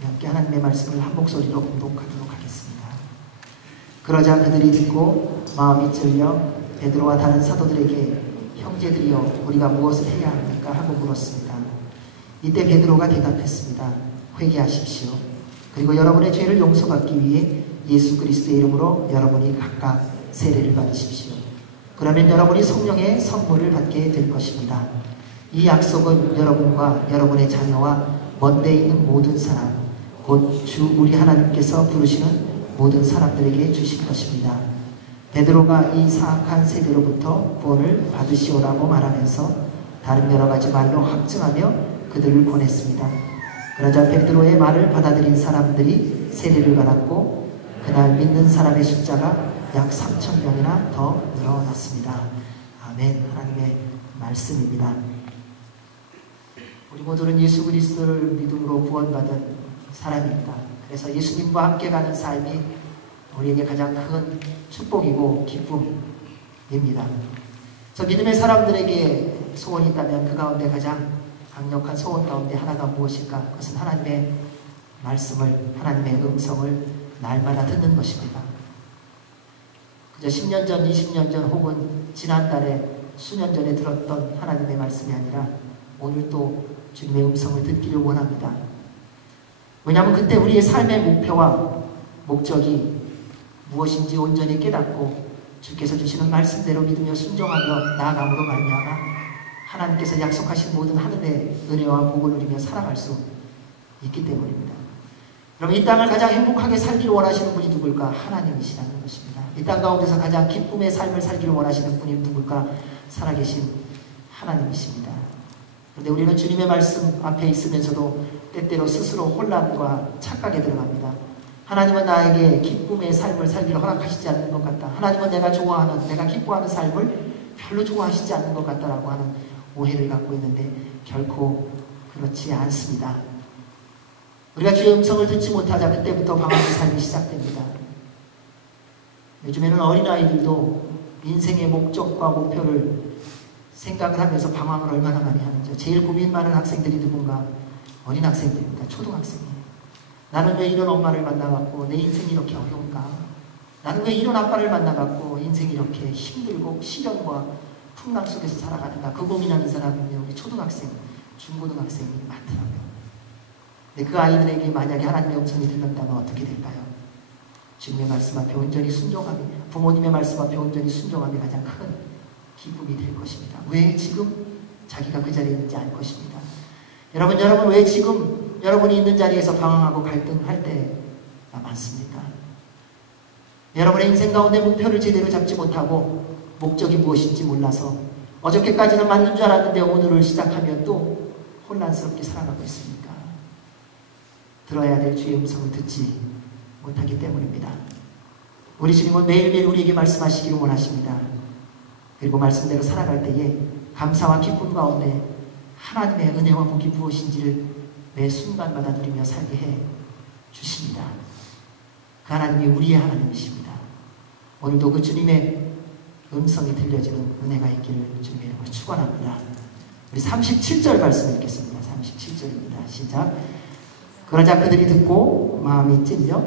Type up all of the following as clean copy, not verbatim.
함께 하나님의 말씀을 한 목소리로 공독하도록 하겠습니다. 그러자 그들이 듣고 마음이 찔려 베드로와 다른 사도들에게 형제들이여 우리가 무엇을 해야 합니까? 하고 물었습니다. 이때 베드로가 대답했습니다. 회개하십시오. 그리고 여러분의 죄를 용서받기 위해 예수 그리스도의 이름으로 여러분이 각각 세례를 받으십시오. 그러면 여러분이 성령의 선물을 받게 될 것입니다. 이 약속은 여러분과 여러분의 자녀와 먼데 있는 모든 사람, 곧 주 우리 하나님께서 부르시는 모든 사람들에게 주실 것입니다. 베드로가 이 사악한 세대로부터 구원을 받으시오라고 말하면서 다른 여러 가지 말로 확증하며 그들을 보냈습니다. 그러자 베드로의 말을 받아들인 사람들이 세례를 받았고 그날 믿는 사람의 숫자가 약 3,000명이나 더 늘어났습니다. 아멘. 하나님의 말씀입니다. 우리 모두는 예수 그리스도를 믿음으로 구원받은 사람입니다. 그래서 예수님과 함께 가는 삶이 우리에게 가장 큰 축복이고 기쁨입니다. 저 믿음의 사람들에게 소원이 있다면 그 가운데 가장 강력한 소원 가운데 하나가 무엇일까? 그것은 하나님의 말씀을, 하나님의 음성을 날마다 듣는 것입니다. 그저 10년 전, 20년 전 혹은 지난달에 수년 전에 들었던 하나님의 말씀이 아니라 오늘 또 주님의 음성을 듣기를 원합니다. 왜냐하면 그때 우리의 삶의 목표와 목적이 무엇인지 온전히 깨닫고 주께서 주시는 말씀대로 믿으며 순종하며 나아감으로 말미암아 하나님께서 약속하신 모든 하늘의 은혜와 복을 누리며 살아갈 수 있기 때문입니다. 여러분, 이 땅을 가장 행복하게 살기를 원하시는 분이 누굴까? 하나님이시라는 것입니다. 이 땅 가운데서 가장 기쁨의 삶을 살기를 원하시는 분이 누굴까? 살아계신 하나님이십니다. 그런데 우리는 주님의 말씀 앞에 있으면서도 때때로 스스로 혼란과 착각에 들어갑니다. 하나님은 나에게 기쁨의 삶을 살기를 허락하시지 않는 것 같다. 하나님은 내가 좋아하는, 내가 기뻐하는 삶을 별로 좋아하시지 않는 것 같다라고 하는 오해를 갖고 있는데 결코 그렇지 않습니다. 우리가 주의 음성을 듣지 못하자 그때부터 방황의 삶이 시작됩니다. 요즘에는 어린아이들도 인생의 목적과 목표를 생각을 하면서 방황을 얼마나 많이 하는지. 제일 고민 많은 학생들이 누군가? 어린 학생들입니다. 초등학생이에요. 나는 왜 이런 엄마를 만나갖고 내 인생이 이렇게 어려운가? 나는 왜 이런 아빠를 만나갖고 인생이 이렇게 힘들고 시련과 풍랑 속에서 살아가는가? 그 고민하는 사람은 우리 초등학생, 중고등학생이 많더라고요. 근데 그 아이들에게 만약에 하나님의 음성이 들린다면 어떻게 될까요? 주님의 말씀 앞에 온전히 순종함이, 부모님의 말씀 앞에 온전히 순종함이 가장 큰 기쁨이 될 것입니다. 왜 지금 자기가 그 자리에 있는지 알 것입니다. 여러분 왜 지금 여러분이 있는 자리에서 방황하고 갈등할 때가 많습니까? 여러분의 인생 가운데 목표를 제대로 잡지 못하고 목적이 무엇인지 몰라서 어저께까지는 맞는 줄 알았는데 오늘을 시작하면 또 혼란스럽게 살아가고 있습니까? 들어야 될 주의 음성을 듣지 못하기 때문입니다. 우리 주님은 매일매일 우리에게 말씀하시기를 원하십니다. 그리고 말씀대로 살아갈 때에 감사와 기쁨 가운데 하나님의 은혜와 복이 무엇인지를 매 순간마다 누리며 살게 해 주십니다. 그 하나님이 우리의 하나님이십니다. 오늘도 그 주님의 음성이 들려지는 은혜가 있기를 주님의 이름으로 축원합니다. 우리 37절 말씀 읽겠습니다. 37절입니다. 시작. 그러자 그들이 듣고 마음이 찔려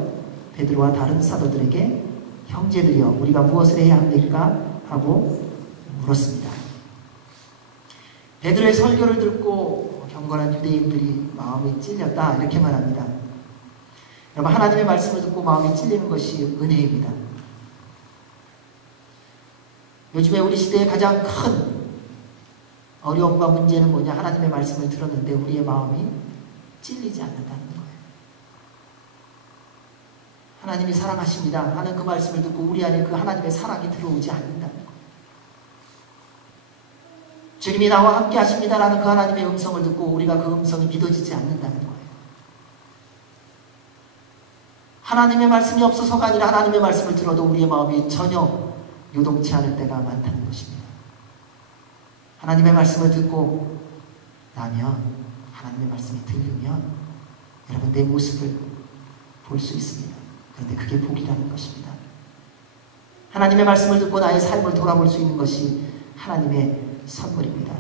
베드로와 다른 사도들에게 형제들이여 우리가 무엇을 해야 합니까? 하고 물었습니다. 베드로의 설교를 듣고 경건한 유대인들이 마음이 찔렸다 이렇게 말합니다. 여러분, 하나님의 말씀을 듣고 마음이 찔리는 것이 은혜입니다. 요즘에 우리 시대의 가장 큰 어려움과 문제는 뭐냐? 하나님의 말씀을 들었는데 우리의 마음이 찔리지 않는다는 거예요. 하나님이 사랑하십니다 하는 그 말씀을 듣고 우리 안에 그 하나님의 사랑이 들어오지 않는다는 거예요. 주님이 나와 함께 하십니다라는 그 하나님의 음성을 듣고 우리가 그 음성이 믿어지지 않는다는 거예요. 하나님의 말씀이 없어서가 아니라 하나님의 말씀을 들어도 우리의 마음이 전혀 요동치 않을 때가 많다는 것입니다. 하나님의 말씀을 듣고 나면, 하나님의 말씀이 들리면 여러분 내 모습을 볼 수 있습니다. 그런데 그게 복이라는 것입니다. 하나님의 말씀을 듣고 나의 삶을 돌아볼 수 있는 것이 하나님의 선물입니다.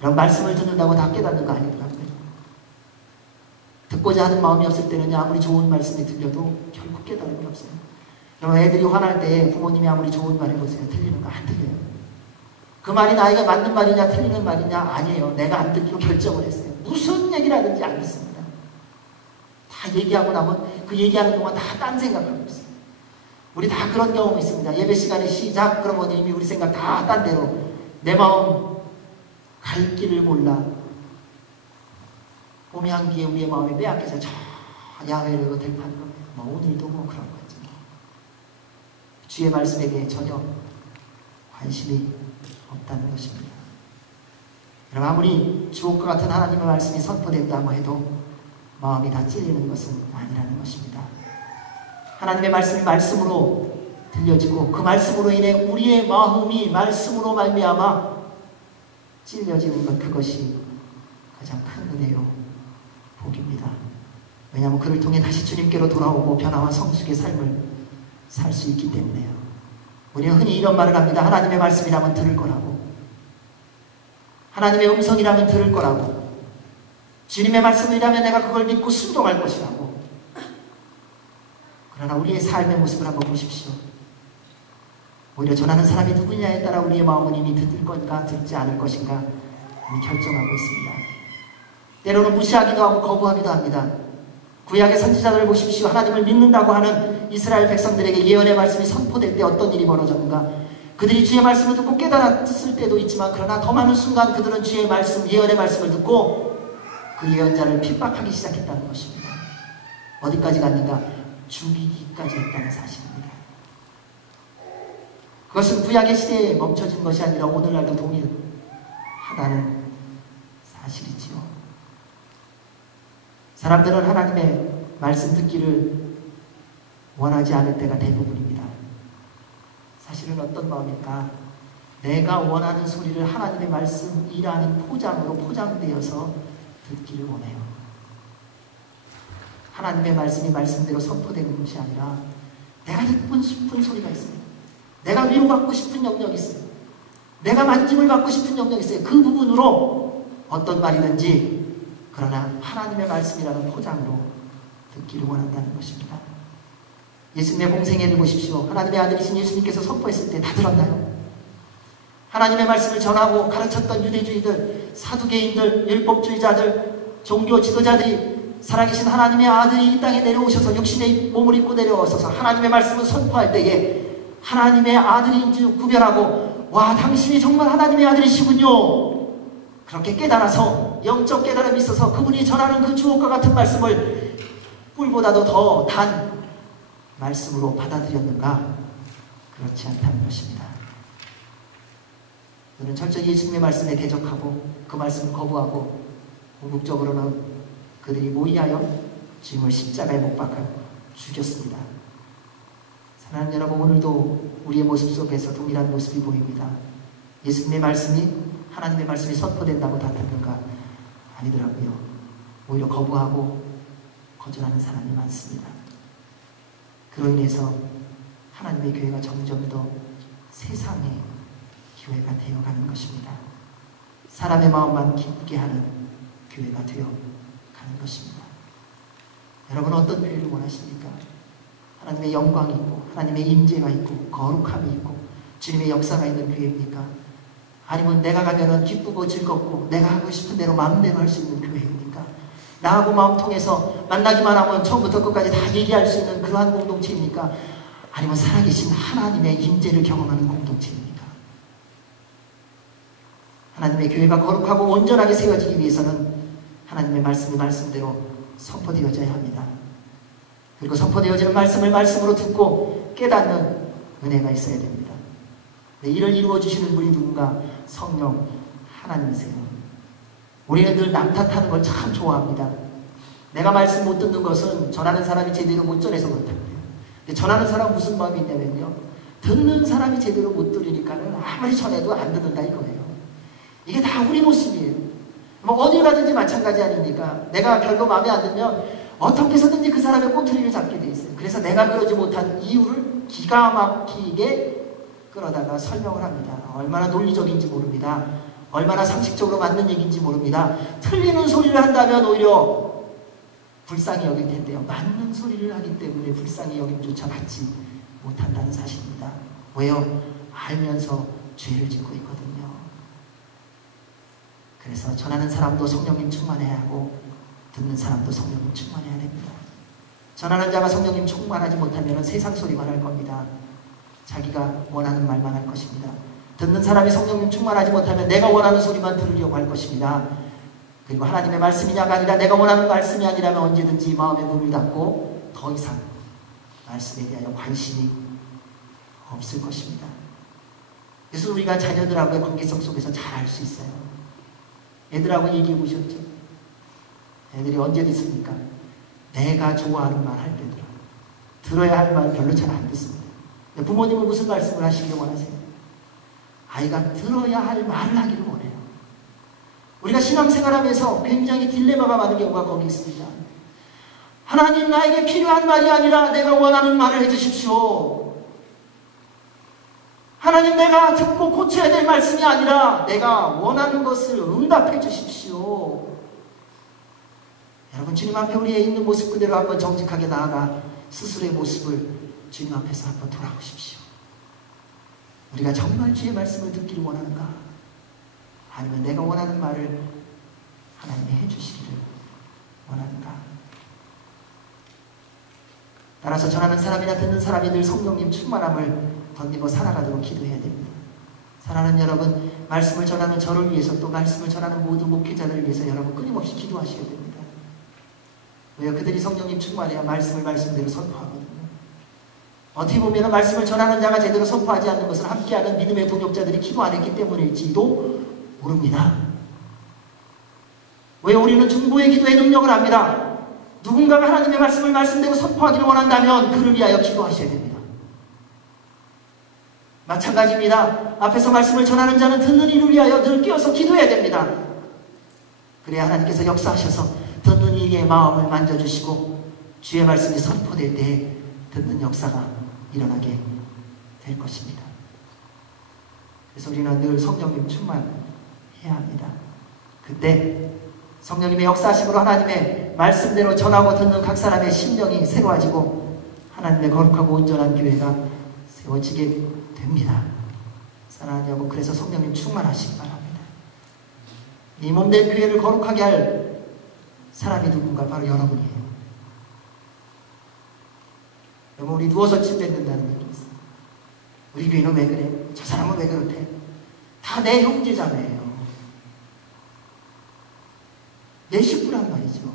여러분, 말씀을 듣는다고 다 깨닫는 거 아니더라고요. 듣고 듣고자 하는 마음이 없을 때는 아무리 좋은 말씀이 들려도 결국 깨달음이 없어요. 여러분, 애들이 화날 때 부모님이 아무리 좋은 말 해보세요. 들리는 거 안 들려요. 그 말이 나에게 맞는 말이냐 틀리는 말이냐 아니에요. 내가 안 듣기로 결정을 했어요. 무슨 얘기를 하든지 안 듣습니다. 다 얘기하고 나면 그 얘기하는 동안 다 딴 생각하고 있어요. 우리 다 그런 경험이 있습니다. 예배 시간에 시작 그러면 이미 우리 생각 다 딴 데로 내 마음 갈 길을 몰라 봄의 향기에 우리의 마음이 빼앗겨서 저 야외로 들판으로 오늘도 그런 거지. 주의 말씀에 대해 전혀 관심이 없다는 것입니다. 여러분, 아무리 주옥과 같은 하나님의 말씀이 선포된다고 해도 마음이 다 찔리는 것은 아니라는 것입니다. 하나님의 말씀이 말씀으로 들려지고 그 말씀으로 인해 우리의 마음이 말씀으로 말미암아 찔려지는 것, 그것이 가장 큰 은혜요 복입니다. 왜냐하면 그를 통해 다시 주님께로 돌아오고 변화와 성숙의 삶을 살 수 있기 때문에요. 우리는 흔히 이런 말을 합니다. 하나님의 말씀이라면 들을 거라고, 하나님의 음성이라면 들을 거라고, 주님의 말씀이라면 내가 그걸 믿고 순종할 것이라고. 그러나 우리의 삶의 모습을 한번 보십시오. 오히려 전하는 사람이 누구냐에 따라 우리의 마음은 이미 듣을 건가 듣지 않을 것인가 이미 결정하고 있습니다. 때로는 무시하기도 하고 거부하기도 합니다. 구약의 선지자들을 보십시오. 하나님을 믿는다고 하는 이스라엘 백성들에게 예언의 말씀이 선포될 때 어떤 일이 벌어졌는가. 그들이 주의 말씀을 듣고 깨달았을 때도 있지만 그러나 더 많은 순간 그들은 주의 말씀, 예언의 말씀을 듣고 그 예언자를 핍박하기 시작했다는 것입니다. 어디까지 갔는가? 죽이기까지 했다는 사실입니다. 그것은 구약의 시대에 멈춰진 것이 아니라 오늘날도 동일하다는 사실이지요. 사람들은 하나님의 말씀 듣기를 원하지 않을 때가 대부분입니다. 사실은 어떤 마음일까? 내가 원하는 소리를 하나님의 말씀이라는 포장으로 포장되어서 듣기를 원해요. 하나님의 말씀이 말씀대로 선포되는 것이 아니라 내가 듣고 싶은 소리가 있어요. 내가 위로받고 싶은 영역이 있어요. 내가 만짐을 받고 싶은 영역이 있어요. 그 부분으로 어떤 말이든지, 그러나 하나님의 말씀이라는 포장으로 듣기를 원한다는 것입니다. 예수님의 공생애를 보십시오. 하나님의 아들이신 예수님께서 선포했을 때 다 들었나요? 하나님의 말씀을 전하고 가르쳤던 유대주의들, 사두개인들, 율법주의자들, 종교 지도자들이 살아계신 하나님의 아들이 이 땅에 내려오셔서 육신의 몸을 입고 내려오셔서 하나님의 말씀을 선포할 때에 하나님의 아들인 줄 구별하고, 와, 당신이 정말 하나님의 아들이시군요, 그렇게 깨달아서 영적 깨달음이 있어서 그분이 전하는 그 주옥과 같은 말씀을 꿀보다도 더 단 말씀으로 받아들였는가? 그렇지 않다는 것입니다. 우리는 철저히 예수님의 말씀에 대적하고 그 말씀을 거부하고 궁극적으로는 그들이 모의하여 주님을 십자가에 못 박아 죽였습니다. 사랑하는 여러분, 오늘도 우리의 모습 속에서 동일한 모습이 보입니다. 예수님의 말씀이, 하나님의 말씀이 선포된다고 다 듣는가? 아니더라고요. 오히려 거부하고 거절하는 사람이 많습니다. 그로 인해서 하나님의 교회가 점점 더 세상의 교회가 되어가는 것입니다. 사람의 마음만 기쁘게 하는 교회가 되어가는 것입니다. 여러분, 어떤 교회를 원하십니까? 하나님의 영광이 있고 하나님의 임재가 있고 거룩함이 있고 주님의 역사가 있는 교회입니까? 아니면 내가 가면은 기쁘고 즐겁고 내가 하고 싶은 대로 마음대로 할 수 있는 교회입니까? 나하고 마음 통해서 만나기만 하면 처음부터 끝까지 다 얘기할 수 있는 그러한 공동체입니까? 아니면 살아계신 하나님의 임재를 경험하는 공동체입니까? 하나님의 교회가 거룩하고 온전하게 세워지기 위해서는 하나님의 말씀이 말씀대로 선포되어져야 합니다. 그리고 선포되어지는 말씀을 말씀으로 듣고 깨닫는 은혜가 있어야 됩니다. 네, 이를 이루어주시는 분이 누군가? 성령 하나님이세요. 우리는 늘 남 탓하는 걸 참 좋아합니다. 내가 말씀 못 듣는 것은 전하는 사람이 제대로 못 전해서 그렇다고요. 전하는 사람은 무슨 마음이 있냐면요, 듣는 사람이 제대로 못 들으니까는 아무리 전해도 안 듣는다 이거예요. 이게 다 우리 모습이에요. 뭐 어딜 가든지 마찬가지 아닙니까? 내가 별로 마음에 안 들면 어떻게 해서든지 그 사람의 꼬투리를 잡게 돼 있어요. 그래서 내가 그러지 못한 이유를 기가 막히게 끌어다가 설명을 합니다. 얼마나 논리적인지 모릅니다. 얼마나 상식적으로 맞는 얘기인지 모릅니다. 틀리는 소리를 한다면 오히려 불쌍히 여길 텐데요. 맞는 소리를 하기 때문에 불쌍히 여김조차 받지 못한다는 사실입니다. 왜요? 알면서 죄를 짓고 있거든요. 그래서 전하는 사람도 성령님 충만해야 하고 듣는 사람도 성령님 충만해야 됩니다. 전하는 자가 성령님 충만하지 못하면 세상 소리만 할 겁니다. 자기가 원하는 말만 할 것입니다. 듣는 사람이 성령님 충만하지 못하면 내가 원하는 소리만 들으려고 할 것입니다. 그리고 하나님의 말씀이냐가 아니라 내가 원하는 말씀이 아니라면 언제든지 마음의 문을 닫고 더 이상 말씀에 대하여 관심이 없을 것입니다. 그래서 우리가 자녀들하고의 관계성 속에서 잘 알 수 있어요. 애들하고 얘기해 보셨죠? 애들이 언제 듣습니까? 내가 좋아하는 말 할 때더라. 들어야 할 말 별로 잘 안 듣습니다. 부모님은 무슨 말씀을 하시길 원하세요? 아이가 들어야 할 말을 하기를 원해요. 우리가 신앙생활하면서 굉장히 딜레마가 많은 경우가 거기 있습니다. 하나님, 나에게 필요한 말이 아니라 내가 원하는 말을 해주십시오. 하나님, 내가 듣고 고쳐야 될 말씀이 아니라 내가 원하는 것을 응답해 주십시오. 여러분, 주님 앞에 우리의 있는 모습 그대로 한번 정직하게 나아가 스스로의 모습을 주님 앞에서 한번 돌아보십시오. 우리가 정말 주의 말씀을 듣기를 원하는가? 아니면 내가 원하는 말을 하나님이 해주시기를 원하는가? 따라서 전하는 사람이나 듣는 사람이 늘 성령님 충만함을 덧입어 살아가도록 기도해야 됩니다. 사랑하는 여러분, 말씀을 전하는 저를 위해서 또 말씀을 전하는 모든 목회자들을 위해서 여러분 끊임없이 기도하셔야 됩니다. 왜요? 그들이 성령님 충만해야 말씀을 말씀대로 선포하거든요. 어떻게 보면 말씀을 전하는 자가 제대로 선포하지 않는 것을 함께하는 믿음의 동역자들이 기도 안 했기 때문일지도 모릅니다. 왜? 우리는 중보의 기도의 능력을 압니다. 누군가가 하나님의 말씀을 말씀대로 선포하기를 원한다면 그를 위하여 기도하셔야 됩니다. 마찬가지입니다. 앞에서 말씀을 전하는 자는 듣는 이를 위하여 늘 깨어서 기도해야 됩니다. 그래야 하나님께서 역사하셔서 듣는 이의 마음을 만져주시고 주의 말씀이 선포될 때 듣는 역사가 일어나게 될 것입니다. 그래서 우리는 늘 성령님 충만해야 합니다. 그때 성령님의 역사하심으로 하나님의 말씀대로 전하고 듣는 각 사람의 심령이 새로워지고 하나님의 거룩하고 온전한 교회가 세워지게 됩니다. 사랑하는 여러분, 그래서 성령님 충만하시기 바랍니다. 이 몸된 교회를 거룩하게 할 사람이 누군가? 바로 여러분이에요. 여러분, 우리 누워서 침 뱉는다는 얘기 있어요. 우리 교회는 왜 그래? 저 사람은 왜 그렇대? 다 내 형제자매예요. 내 식구란 말이죠.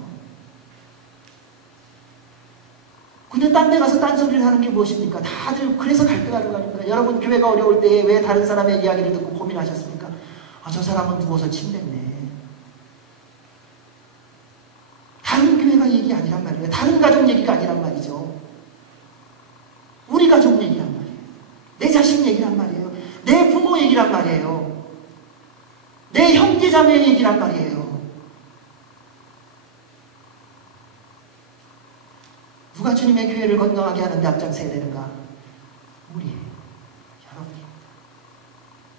근데 딴 데 가서 딴소리를 하는 게 무엇입니까? 다들 그래서 갈등하는 거 아닙니까? 여러분, 교회가 어려울 때에 왜 다른 사람의 이야기를 듣고 고민하셨습니까? 아, 저 사람은 누워서 침 뱉네. 다른 교회가 얘기 아니란 말이에요. 다른 가족 얘기가 아니란 말이죠. 우리 가족 얘기란 말이에요. 내 자식 얘기란 말이에요. 내 부모 얘기란 말이에요. 내 형제자매 얘기란 말이에요. 누가 주님의 교회를 건강하게 하는데 앞장서야 되는가? 우리예요. 여러분입니다.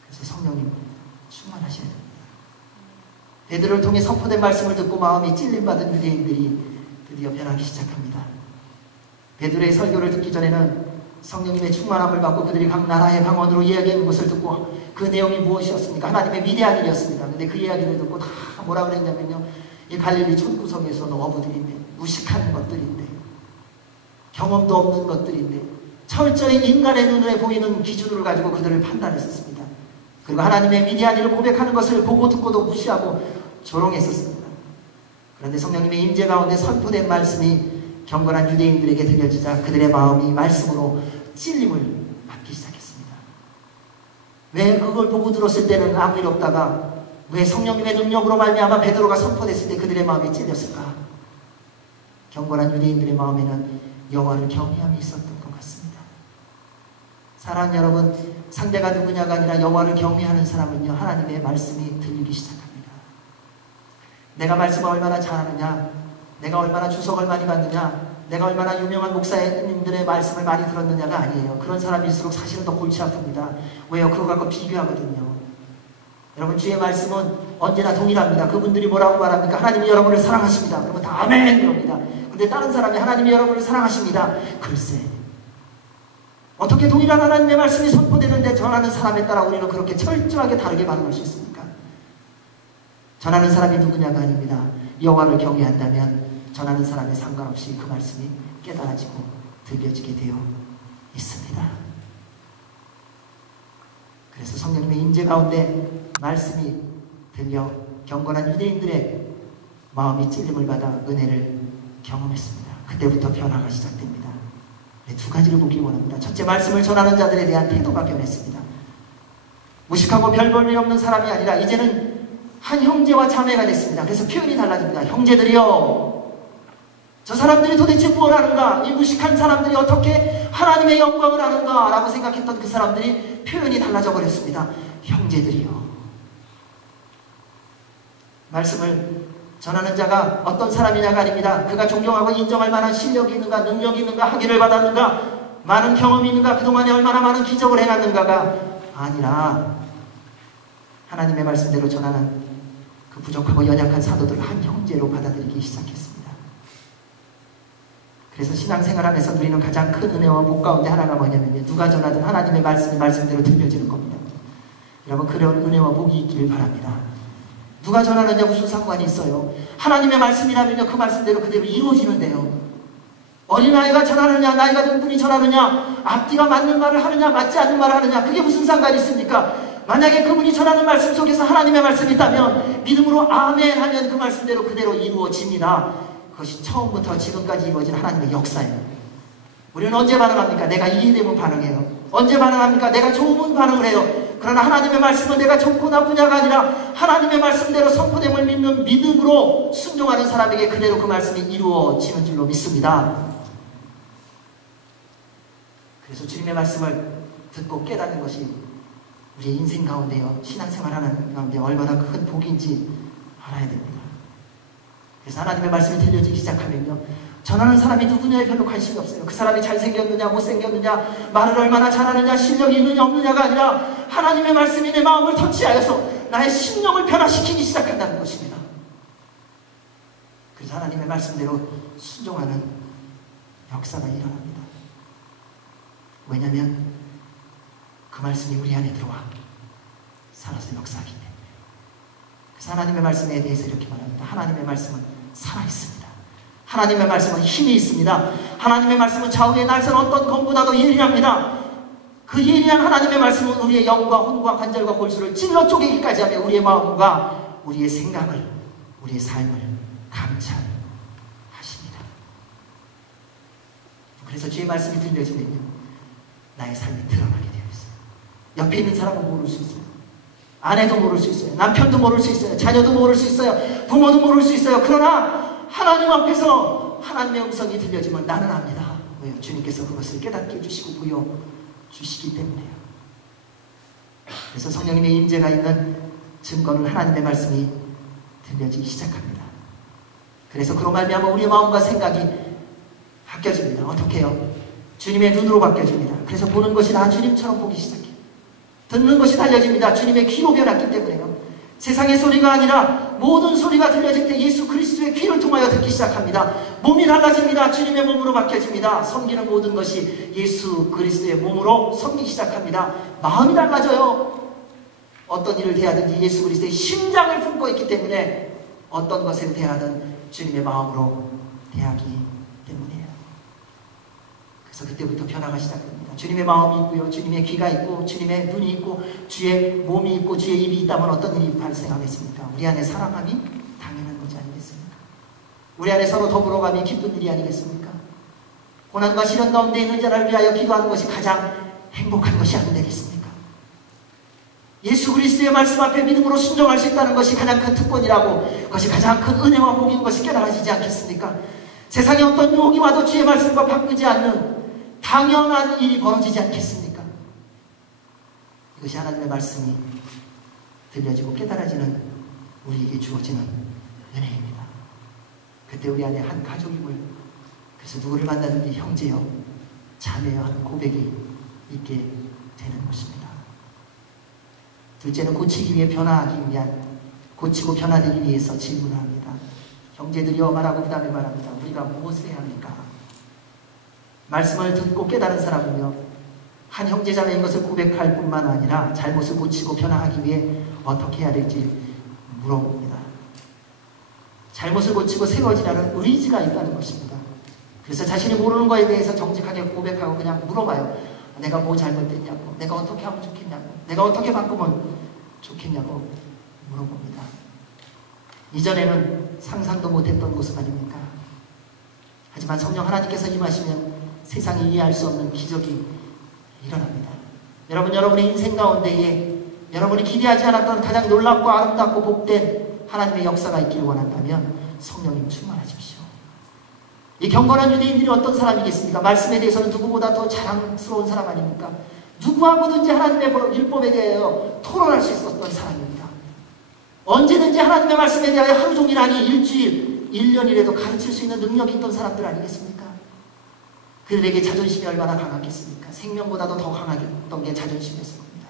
그래서 성령님 충만하셔야 됩니다. 베드로를 통해 선포된 말씀을 듣고 마음이 찔림받은 유대인들이 드디어 변하기 시작합니다. 베드로의 설교를 듣기 전에는 성령님의 충만함을 받고 그들이 각 나라의 방언으로 이야기하는 것을 듣고 그 내용이 무엇이었습니까? 하나님의 위대한 일이었습니다. 근데 그 이야기를 듣고 다 뭐라 그랬냐면요, 이 갈릴리 촌구석에서 어부들인데, 무식한 것들인데, 경험도 없는 것들인데 철저히 인간의 눈에 보이는 기준을 가지고 그들을 판단했었습니다. 그리고 하나님의 위대한 일을 고백하는 것을 보고 듣고도 무시하고 조롱했었습니다. 그런데 성령님의 임재 가운데 선포된 말씀이 경건한 유대인들에게 들려지자 그들의 마음이 말씀으로 찔림을 받기 시작했습니다. 왜 그걸 보고 들었을 때는 아무 일 없다가 왜 성령님의 능력으로 말미암아 베드로가 선포됐을 때 그들의 마음이 찔렸을까? 경건한 유대인들의 마음에는 여호와를 경외함이 있었던 것 같습니다. 사랑하는 여러분, 상대가 누구냐가 아니라 여호와를 경외하는 사람은요, 하나님의 말씀이 들리기 시작합니다. 내가 말씀을 얼마나 잘하느냐, 내가 얼마나 주석을 많이 받느냐, 내가 얼마나 유명한 목사님들의 말씀을 많이 들었느냐가 아니에요. 그런 사람일수록 사실은 더 골치 아픕니다. 왜요? 그거 갖고 비교하거든요. 여러분, 주의 말씀은 언제나 동일합니다. 그분들이 뭐라고 말합니까? 하나님이 여러분을 사랑하십니다. 그러면 다 아멘 그럽니다. 근데 다른 사람이 하나님이 여러분을 사랑하십니다. 글쎄, 어떻게 동일한 하나님의 말씀이 선포되는데 전하는 사람에 따라 우리는 그렇게 철저하게 다르게 반응할 수 있습니까? 전하는 사람이 누구냐가 아닙니다. 여호와를 경외한다면 전하는 사람에 상관없이 그 말씀이 깨달아지고 들려지게 되어 있습니다. 그래서 성령님의 임재 가운데 말씀이 들려 경건한 유대인들의 마음이 찔림을 받아 은혜를 경험했습니다. 그때부터 변화가 시작됩니다. 두 가지를 보기 원합니다. 첫째, 말씀을 전하는 자들에 대한 태도가 변했습니다. 무식하고 별 볼 일 없는 사람이 아니라 이제는 한 형제와 자매가 됐습니다. 그래서 표현이 달라집니다. 형제들이여, 저 사람들이 도대체 뭘 하는가? 이 무식한 사람들이 어떻게 하나님의 영광을 하는가? 라고 생각했던 그 사람들이 표현이 달라져 버렸습니다. 형제들이여. 말씀을 전하는 자가 어떤 사람이냐가 아닙니다. 그가 존경하고 인정할 만한 실력이 있는가, 능력이 있는가, 학위를 받았는가, 많은 경험이 있는가, 그동안에 얼마나 많은 기적을 해놨는가가 아니라 하나님의 말씀대로 전하는 그 부족하고 연약한 사도들을 한 형제로 받아들이기 시작했습니다. 그래서 신앙생활하면서 누리는 가장 큰 은혜와 복 가운데 하나가 뭐냐면요, 누가 전하든 하나님의 말씀이 말씀대로 들려지는 겁니다. 여러분, 그런 은혜와 복이 있기를 바랍니다. 누가 전하느냐 무슨 상관이 있어요? 하나님의 말씀이라면요, 그 말씀대로 그대로 이루어지는데요. 어린아이가 전하느냐, 나이가 든 분이 전하느냐, 앞뒤가 맞는 말을 하느냐, 맞지 않는 말을 하느냐, 그게 무슨 상관이 있습니까? 만약에 그분이 전하는 말씀 속에서 하나님의 말씀이 있다면 믿음으로 아멘 하면 그 말씀대로 그대로 이루어집니다. 그것이 처음부터 지금까지 이루어진 하나님의 역사예요. 우리는 언제 반응합니까? 내가 이해되면 반응해요. 언제 반응합니까? 내가 좋으면 반응을 해요. 그러나 하나님의 말씀은 내가 좋고 나쁘냐가 아니라 하나님의 말씀대로 선포됨을 믿는 믿음으로 순종하는 사람에게 그대로 그 말씀이 이루어지는 줄로 믿습니다. 그래서 주님의 말씀을 듣고 깨닫는 것이 우리의 인생 가운데요, 신앙생활하는 가운데 얼마나 큰 복인지 알아야 됩니다. 그래서 하나님의 말씀이 들려지기 시작하면요, 전하는 사람이 누구냐에 별로 관심이 없어요. 그 사람이 잘생겼느냐 못생겼느냐, 말을 얼마나 잘하느냐, 실력이 있느냐 없느냐가 아니라 하나님의 말씀이 내 마음을 터치하여서 나의 심령을 변화시키기 시작한다는 것입니다. 그래서 하나님의 말씀대로 순종하는 역사가 일어납니다. 왜냐하면 그 말씀이 우리 안에 들어와 살아서 역사하기 때문에. 그래서 하나님의 말씀에 대해서 이렇게 말합니다. 하나님의 말씀은 살아있습니다. 하나님의 말씀은 힘이 있습니다. 하나님의 말씀은 좌우의 날선 어떤 검보다도 예리합니다. 그 예리한 하나님의 말씀은 우리의 영과 혼과 관절과 골수를 찔러 쪼개기까지 하며 우리의 마음과 우리의 생각을, 우리의 삶을 감찰하십니다. 그래서 주의 말씀이 들려지면요, 나의 삶이 드러나게 되어 있어요. 옆에 있는 사람은 모를 수 있어요. 아내도 모를 수 있어요. 남편도 모를 수 있어요. 자녀도 모를 수 있어요. 부모도 모를 수 있어요. 그러나 하나님 앞에서 하나님의 음성이 들려지면 나는 압니다. 왜요? 주님께서 그것을 깨닫게 해주시고 보여주시기 때문에요. 그래서 성령님의 임재가 있는 증거는 하나님의 말씀이 들려지기 시작합니다. 그래서 그로 말미암아 우리의 마음과 생각이 바뀌어집니다. 어떻게 해요? 주님의 눈으로 바뀌어집니다. 그래서 보는 것이 다 주님처럼 보기 시작해요. 듣는 것이 달려집니다. 주님의 귀로 변했기 때문에요. 세상의 소리가 아니라 모든 소리가 들려질 때 예수 그리스도의 귀를 통하여 듣기 시작합니다. 몸이 달라집니다. 주님의 몸으로 바뀌어집니다. 섬기는 모든 것이 예수 그리스도의 몸으로 섬기기 시작합니다. 마음이 달라져요. 어떤 일을 대하든지 예수 그리스도의 심장을 품고 있기 때문에 어떤 것을 대하든 주님의 마음으로 대하기 때문이에요. 그래서 그때부터 변화가 시작됩니다. 주님의 마음이 있고요, 주님의 귀가 있고, 주님의 눈이 있고, 주의 몸이 있고, 주의 입이 있다면 어떤 일이 발생하겠습니까? 우리 안에 사랑함이 당연한 것이 아니겠습니까? 우리 안에 서로 더불어감이 기쁜 일이 아니겠습니까? 고난과 시련 가운데 있는 자를 위하여 기도하는 것이 가장 행복한 것이 아니겠습니까? 예수 그리스도의 말씀 앞에 믿음으로 순종할 수 있다는 것이 가장 큰 특권이라고, 그것이 가장 큰 은혜와 복인 것이 깨달아지지 않겠습니까? 세상에 어떤 유혹이 와도 주의 말씀과 바꾸지 않는 당연한 일이 벌어지지 않겠습니까? 이것이 하나님의 말씀이 들려지고 깨달아지는 우리에게 주어지는 은혜입니다. 그때 우리 안에 한 가족임을, 그래서 누구를 만나든지 형제여, 자매여 하는 고백이 있게 되는 것입니다. 둘째는 고치기 위해 변화하기 위한, 고치고 변화되기 위해서 질문을 합니다. 형제 형제들이여 말하고 그 다음에 말합니다. 우리가 무엇을 해야 합니까? 말씀을 듣고 깨달은 사람은요, 한 형제자매인 것을 고백할 뿐만 아니라 잘못을 고치고 변화하기 위해 어떻게 해야 될지 물어봅니다. 잘못을 고치고 새로워지라는 의지가 있다는 것입니다. 그래서 자신이 모르는 것에 대해서 정직하게 고백하고 그냥 물어봐요. 내가 뭐 잘못됐냐고, 내가 어떻게 하면 좋겠냐고, 내가 어떻게 바꾸면 좋겠냐고 물어봅니다. 이전에는 상상도 못했던 모습 아닙니까? 하지만 성령 하나님께서 임하시면 세상이 이해할 수 없는 기적이 일어납니다. 여러분의 인생 가운데에 여러분이 기대하지 않았던 가장 놀랍고 아름답고 복된 하나님의 역사가 있기를 원한다면 성령님 충만하십시오. 이 경건한 유대인들이 어떤 사람이겠습니까? 말씀에 대해서는 누구보다 더 자랑스러운 사람 아닙니까? 누구하고든지 하나님의 율법에 대하여 토론할 수 있었던 사람입니다. 언제든지 하나님의 말씀에 대하여 하루 종일 아니 일주일, 1년이라도 가르칠 수 있는 능력이 있던 사람들 아니겠습니까? 그들에게 자존심이 얼마나 강했겠습니까? 생명보다도 더 강했던 게 자존심이었을 겁니다.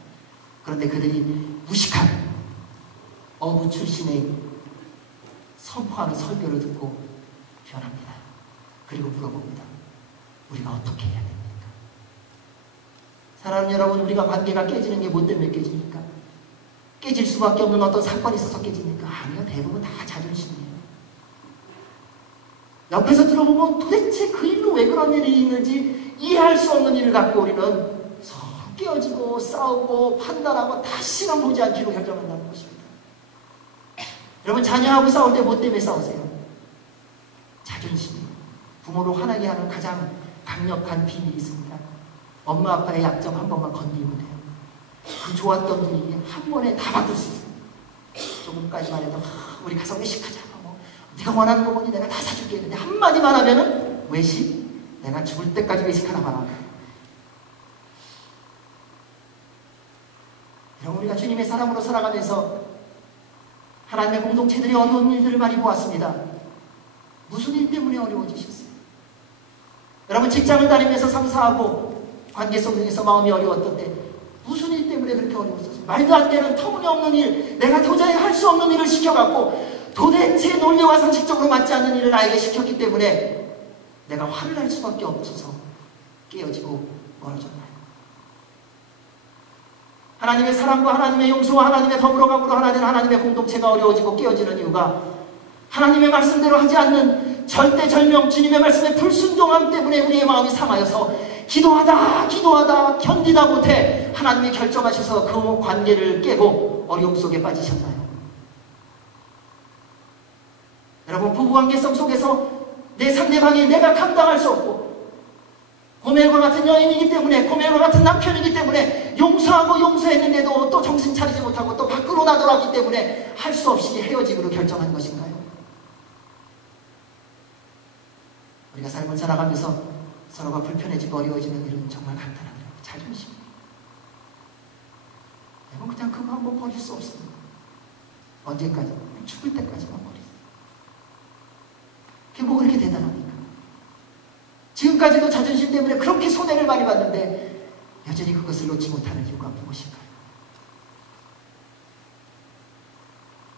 그런데 그들이 무식한 어부 출신의 선포하는 설교를 듣고 변합니다. 그리고 물어봅니다. 우리가 어떻게 해야 됩니까? 사랑하는 여러분, 우리가 관계가 깨지는 게 뭐 때문에 깨집니까? 깨질 수밖에 없는 어떤 사건이 있어서 깨집니까? 아니요. 대부분 다 자존심이에요. 옆에서 들어보면 도대체 그 일로 왜 그런 일이 있는지 이해할 수 없는 일을 갖고 우리는 서로 깨어지고 싸우고 판단하고 다시는 보지 않기로 결정한다는 것입니다. 여러분, 자녀하고 싸울 때 뭐 때문에 싸우세요? 자존심이에요. 부모를 화나게 하는 가장 강력한 비밀이 있습니다. 엄마 아빠의 약점 한 번만 건드리면 돼요. 그 좋았던 분위기 한 번에 다 바꿀 수 있어요. 조금까지만 해도 우리 가서 외식하자. 네가 원하는 거 뭐니 내가 다 사줄게 했는데 한마디만 하면은 외식? 내가 죽을 때까지 외식 하나 봐라. 여러분, 우리가 주님의 사람으로 살아가면서 하나님의 공동체들이 어려운 일들을 많이 보았습니다. 무슨 일 때문에 어려워지셨어요? 여러분, 직장을 다니면서 상사하고 관계 속에서 마음이 어려웠던 때 무슨 일 때문에 그렇게 어려웠었어요? 말도 안 되는 터무니없는 일, 내가 도저히 할 수 없는 일을 시켜갖고 도대체 논리와 상식적으로 맞지 않는 일을 나에게 시켰기 때문에 내가 화를 낼 수밖에 없어서 깨어지고 멀어졌나요? 하나님의 사랑과 하나님의 용서와 하나님의 더불어감으로 하나 된 하나님의 공동체가 어려워지고 깨어지는 이유가 하나님의 말씀대로 하지 않는 절대절명 주님의 말씀의 불순종함 때문에 우리의 마음이 상하여서 기도하다 견디다 못해 하나님이 결정하셔서 그 관계를 깨고 어려움 속에 빠지셨나요? 여러분, 부부관계성 속에서 내 상대방이 내가 감당할 수 없고 고멜과 같은 여인이기 때문에, 고멜과 같은 남편이기 때문에 용서하고 용서했는데도 또 정신 차리지 못하고 또 밖으로 나돌았기 때문에 할 수 없이 헤어지기로 결정한 것인가요? 우리가 삶을 살아가면서 서로가 불편해지고 어려워지는 일은 정말 간단합니다. 자존심. 여러분, 그냥 그거 한번 버릴 수 없습니다. 언제까지? 죽을 때까지만 버리세요. 그게 뭐 그렇게 대단합니까? 지금까지도 자존심 때문에 그렇게 손해를 많이 봤는데 여전히 그것을 놓지 못하는 이유가 무엇일까요?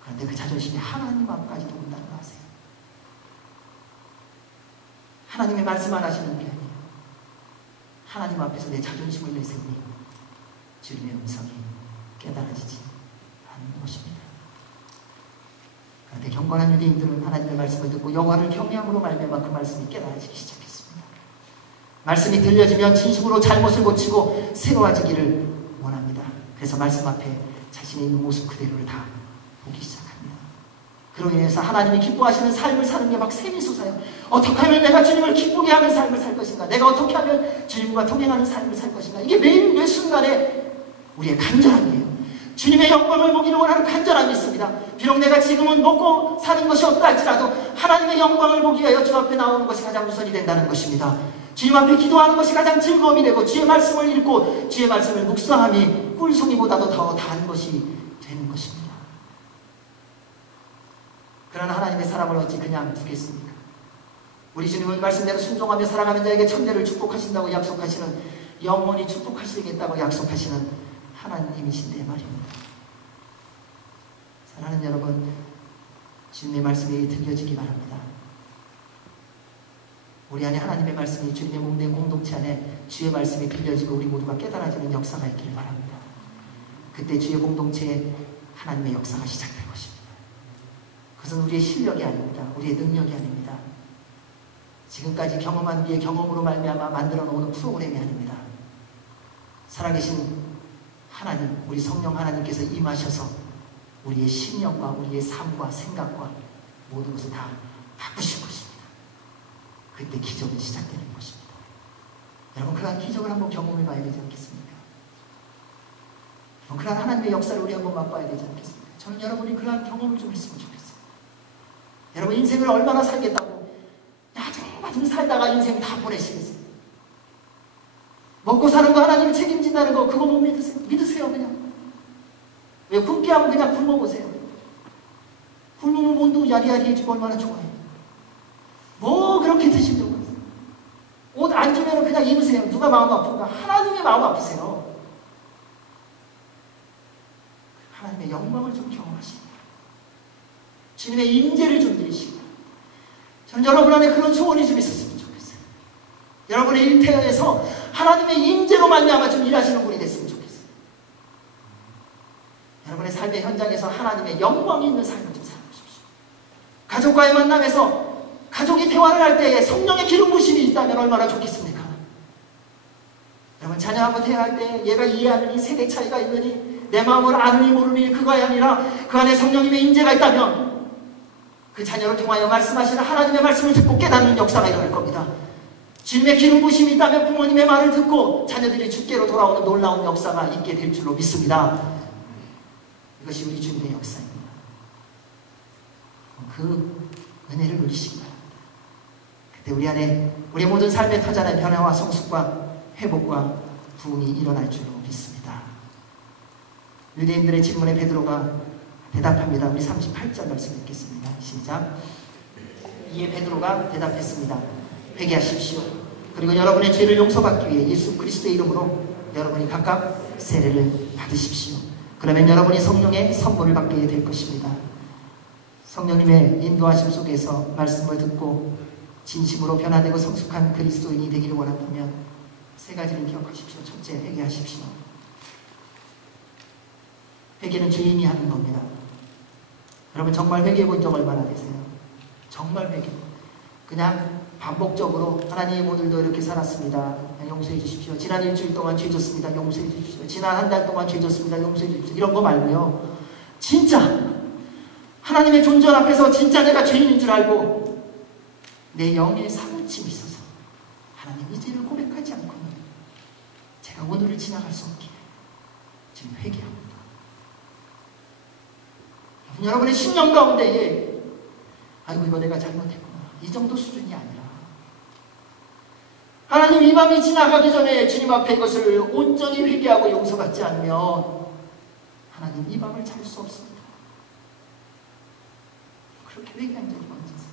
그런데 그 자존심이 하나님 앞까지도 온다는 거 아세요? 하나님의 말씀 안 하시는 게 아니에요. 하나님 앞에서 내 자존심을 내세우니 주님의 음성이 깨달아지지 않는 것입니다. 그런데 경건한 유대인들은 하나님의 말씀을 듣고 여호와를 경외함으로 말미암아 그 말씀이 깨달아지기 시작했습니다. 말씀이 들려지면 진심으로 잘못을 고치고 새로워지기를 원합니다. 그래서 말씀 앞에 자신의 있는 모습 그대로를 다 보기 시작합니다. 그로 인해서 하나님이 기뻐하시는 삶을 사는 게 막 샘이 솟아요. 어떻게 하면 내가 주님을 기쁘게 하는 삶을 살 것인가? 내가 어떻게 하면 주님과 동행하는 삶을 살 것인가? 이게 매일 매 순간에 우리의 간절함이에요. 주님의 영광을 보기를 원하는 간절함이 있습니다. 비록 내가 지금은 먹고 사는 것이 없다 할지라도 하나님의 영광을 보기 위하여 주 앞에 나오는 것이 가장 우선이 된다는 것입니다. 주님 앞에 기도하는 것이 가장 즐거움이 되고 주의 말씀을 읽고 주의 말씀을 묵상함이 꿀송이보다도 더 단 것이 되는 것입니다. 그러나 하나님의 사람을 어찌 그냥 두겠습니까? 우리 주님은 말씀대로 순종하며 살아가는 자에게 천대를 축복하신다고 약속하시는, 영원히 축복하시겠다고 약속하시는 하나님이신데 말입니다. 사랑하는 여러분, 주님의 말씀이 들려지기 바랍니다. 우리 안에 하나님의 말씀이 주님의 몸된 공동체 안에 주의 말씀이 들려지고 우리 모두가 깨달아지는 역사가 있길 바랍니다. 그때 주의 공동체에 하나님의 역사가 시작될 것입니다. 그것은 우리의 실력이 아닙니다. 우리의 능력이 아닙니다. 지금까지 경험한 우리의 경험으로 말미암아 만들어 놓은 프로그램이 아닙니다. 살아계신 하나님, 우리 성령 하나님께서 임하셔서 우리의 신념과 우리의 삶과 생각과 모든 것을 다 바꾸실 것입니다. 그때 기적은 시작되는 것입니다. 여러분, 그러한 기적을 한번 경험해 봐야 되지 않겠습니까? 그러한 하나님의 역사를 우리 한번 맛봐야 되지 않겠습니까? 저는 여러분이 그러한 경험을 좀 했으면 좋겠어요. 여러분, 인생을 얼마나 살겠다고 야둥야둥 살다가 인생 다 보내시겠어요? 먹고 사는 거 하나님이 책임진다는 거 그거 못 믿으세요? 믿으세요 그냥. 왜 굶게 하면 그냥 굶어보세요. 굶으면 몸도 야리야리해지고 얼마나 좋아요. 뭐 그렇게 드시려고 하세요. 옷 안 주면 그냥 입으세요. 누가 마음 아픈가? 하나님의 마음 아프세요. 하나님의 영광을 좀 경험하시고 주님의 임재를 좀 누리시고 저는 여러분 안에 그런 소원이 좀 있었으면 좋겠어요. 여러분의 일터에서 하나님의 임재로 말미암아 좀 일하시는 분이 됐으면 좋겠어요. 여러분의 삶의 현장에서 하나님의 영광이 있는 삶을 좀 살아보십시오. 가족과의 만남에서 가족이 대화를 할 때에 성령의 기름 부심이 있다면 얼마나 좋겠습니까? 여러분, 자녀하고 대화할 때 얘가 이해하느니 세대 차이가 있느니 내 마음을 아느니 모르니 그거이 아니라 그 안에 성령님의 임재가 있다면 그 자녀를 통하여 말씀하시는 하나님의 말씀을 듣고 깨닫는 역사가 일어날 겁니다. 주님의 기름 부심이 있다면 부모님의 말을 듣고 자녀들이 주께로 돌아오는 놀라운 역사가 있게 될 줄로 믿습니다. 이것이 우리 주님의 역사입니다. 그 은혜를 누리시기 바랍니다. 그때 우리 안에 우리 모든 삶의 터전의 변화와 성숙과 회복과 부흥이 일어날 줄로 믿습니다. 유대인들의 질문에 베드로가 대답합니다. 우리 38절 말씀 읽겠습니다. 시작. 이에 베드로가 대답했습니다. 회개하십시오. 그리고 여러분의 죄를 용서받기 위해 예수 그리스도의 이름으로 여러분이 각각 세례를 받으십시오. 그러면 여러분이 성령의 선물을 받게 될 것입니다. 성령님의 인도하심 속에서 말씀을 듣고 진심으로 변화되고 성숙한 그리스도인이 되기를 원한다면 세 가지를 기억하십시오. 첫째, 회개하십시오. 회개는 죄인이 하는 겁니다. 여러분, 정말 회개해 본 적 얼마나 되세요? 정말 회개. 그냥 반복적으로 하나님 오늘도 이렇게 살았습니다. 용서해 주십시오. 지난 일주일 동안 죄 졌습니다. 용서해 주십시오. 지난 한 달 동안 죄 졌습니다. 용서해 주십시오. 이런 거 말고요. 진짜 하나님의 존재 앞에서 진짜 내가 죄인인 줄 알고 내 영에 사무침이 있어서 하나님 이 죄를 고백하지 않고는 제가 오늘을 지나갈 수 없기에 지금 회개합니다. 여러분의 신념 가운데에 아이고 이거 내가 잘못했구나 이 정도 수준이 아니라 하나님 이 밤이 지나가기 전에 주님 앞에 이것을 온전히 회개하고 용서받지 않으면 하나님 이 밤을 잘 수 없습니다. 그렇게 회개한 적이 언제세요?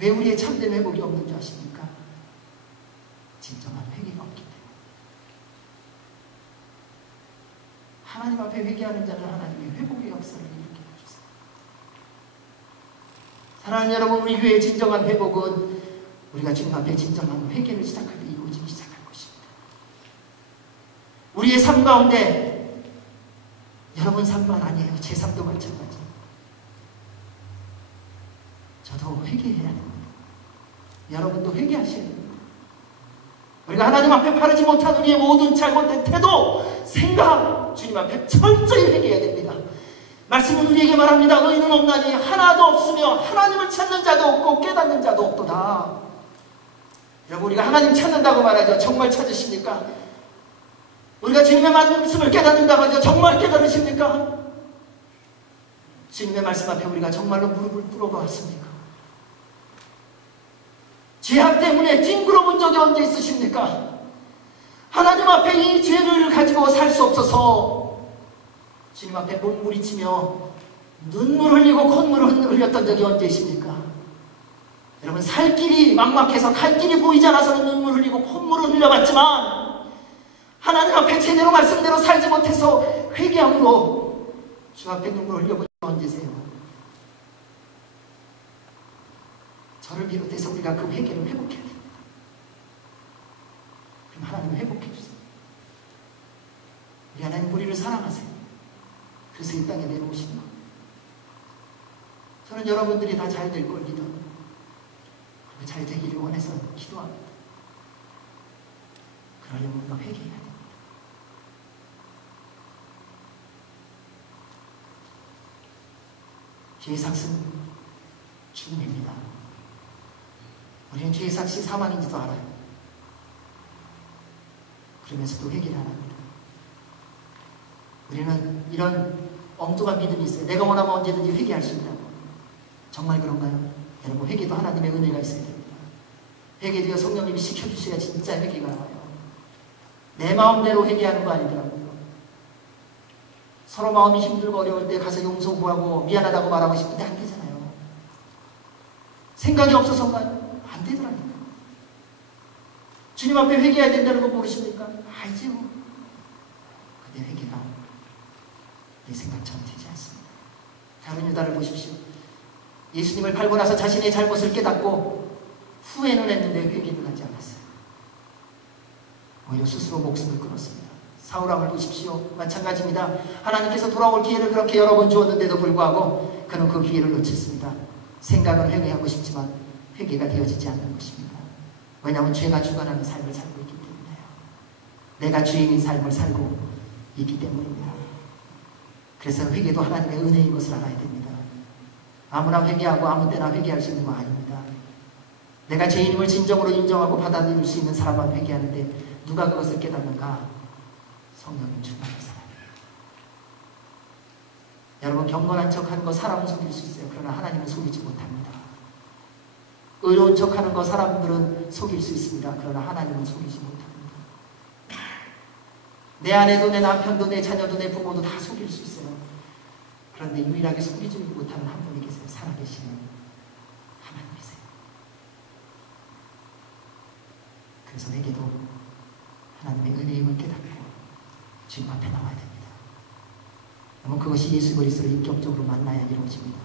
왜 우리의 참된 회복이 없는 줄 아십니까? 진정한 회개가 없기 때문에. 하나님 앞에 회개하는 자는 하나님의 회복의 역사를 일으켜 주세요. 사랑하는 여러분, 우리 교회의 진정한 회복은 우리가 주님 앞에 진정한 회개를 시작할 때 이루어지기 시작할 것입니다. 우리의 삶 가운데 여러분 삶만 아니에요. 제 삶도 마찬가지. 저도 회개해야 됩니다. 여러분도 회개하셔야 됩니다. 우리가 하나님 앞에 바르지 못한 우리의 모든 잘못된 태도, 생각, 주님 앞에 철저히 회개해야 됩니다. 말씀은 우리에게 말합니다. 너희는 없나니 하나도 없으며 하나님을 찾는 자도 없고 깨닫는 자도 없도다. 여러분, 우리가 하나님 찾는다고 말하죠. 정말 찾으십니까? 우리가 주님의 말씀을 깨닫는다고 하죠. 정말 깨달으십니까? 주님의 말씀 앞에 우리가 정말로 무릎을 꿇어보았습니까? 죄악 때문에 뒹굴어본 적이 언제 있으십니까? 하나님 앞에 이 죄를 가지고 살 수 없어서 주님 앞에 몸부리치며 눈물 흘리고 콧물을 흘렸던 적이 언제 있습니까? 여러분, 살 길이 막막해서 갈 길이 보이지 않아서는 눈물 흘리고 콧물을 흘려봤지만 하나님 앞에 제대로 말씀대로 살지 못해서 회개함으로 주 앞에 눈물 흘려보니 언제세요? 저를 비롯해서 우리가 그 회개를 회복해야 됩니다. 그럼 하나님 회복해 주세요. 우리 하나님 우리를 사랑하세요. 그래서 이 땅에 내려오신 것. 저는 여러분들이 다 잘 될 걸 믿어. 잘 되기를 원해서 기도합니다. 그러려면 우리가 회개해야 됩니다. 죄의 삭은 죽음입니다. 우리는 죄의 삭이 사망인지도 알아요. 그러면서도 회개를 안 합니다. 우리는 이런 엉뚱한 믿음이 있어요. 내가 원하면 언제든지 회개할 수 있다고. 정말 그런가요? 여러분, 회개도 하나님의 은혜가 있어야 됩니다. 회개도요, 성령님이 시켜주셔야 진짜 회개가 나와요. 내 마음대로 회개하는 거 아니더라고요. 서로 마음이 힘들고 어려울 때 가서 용서 구하고 미안하다고 말하고 싶은데 안 되잖아요. 생각이 없어서인가요? 안 되더라니까. 주님 앞에 회개해야 된다는 거 모르십니까? 알지 뭐. 근데 회개가 내 생각처럼 되지 않습니다. 다른 유다를 보십시오. 예수님을 팔고 나서 자신의 잘못을 깨닫고 후회는 했는데 회개는 하지 않았어요. 오히려 스스로 목숨을 끊었습니다. 사울왕을 보십시오. 마찬가지입니다. 하나님께서 돌아올 기회를 그렇게 여러 번 주었는데도 불구하고 그는 그 기회를 놓쳤습니다. 생각은 회개하고 싶지만 회개가 되어지지 않는 것입니다. 왜냐하면 죄가 주관하는 삶을 살고 있기 때문에요. 내가 주인인 삶을 살고 있기 때문입니다. 그래서 회개도 하나님의 은혜인 것을 알아야 됩니다. 아무나 회개하고 아무 때나 회개할 수 있는 거 아닙니다. 내가 죄인임을 진정으로 인정하고 받아들일 수 있는 사람만 회개하는데 누가 그것을 깨닫는가? 성령님 충만한 사람이에요. 여러분, 경건한 척하는 거 사람은 속일 수 있어요. 그러나 하나님은 속이지 못합니다. 의로운 척하는 거 사람들은 속일 수 있습니다. 그러나 하나님은 속이지 못합니다. 내 아내도 내 남편도 내 자녀도 내 부모도 다 속일 수 있어요. 그런데 유일하게 속이지 못하는 한 분이 계세요. 살아계시는 하나님이세요. 그래서 회개도 하나님의 은혜임을 깨닫고 주님 앞에 나와야 됩니다. 여러분, 그것이 예수 그리스도를 인격적으로 만나야 이루어집니다.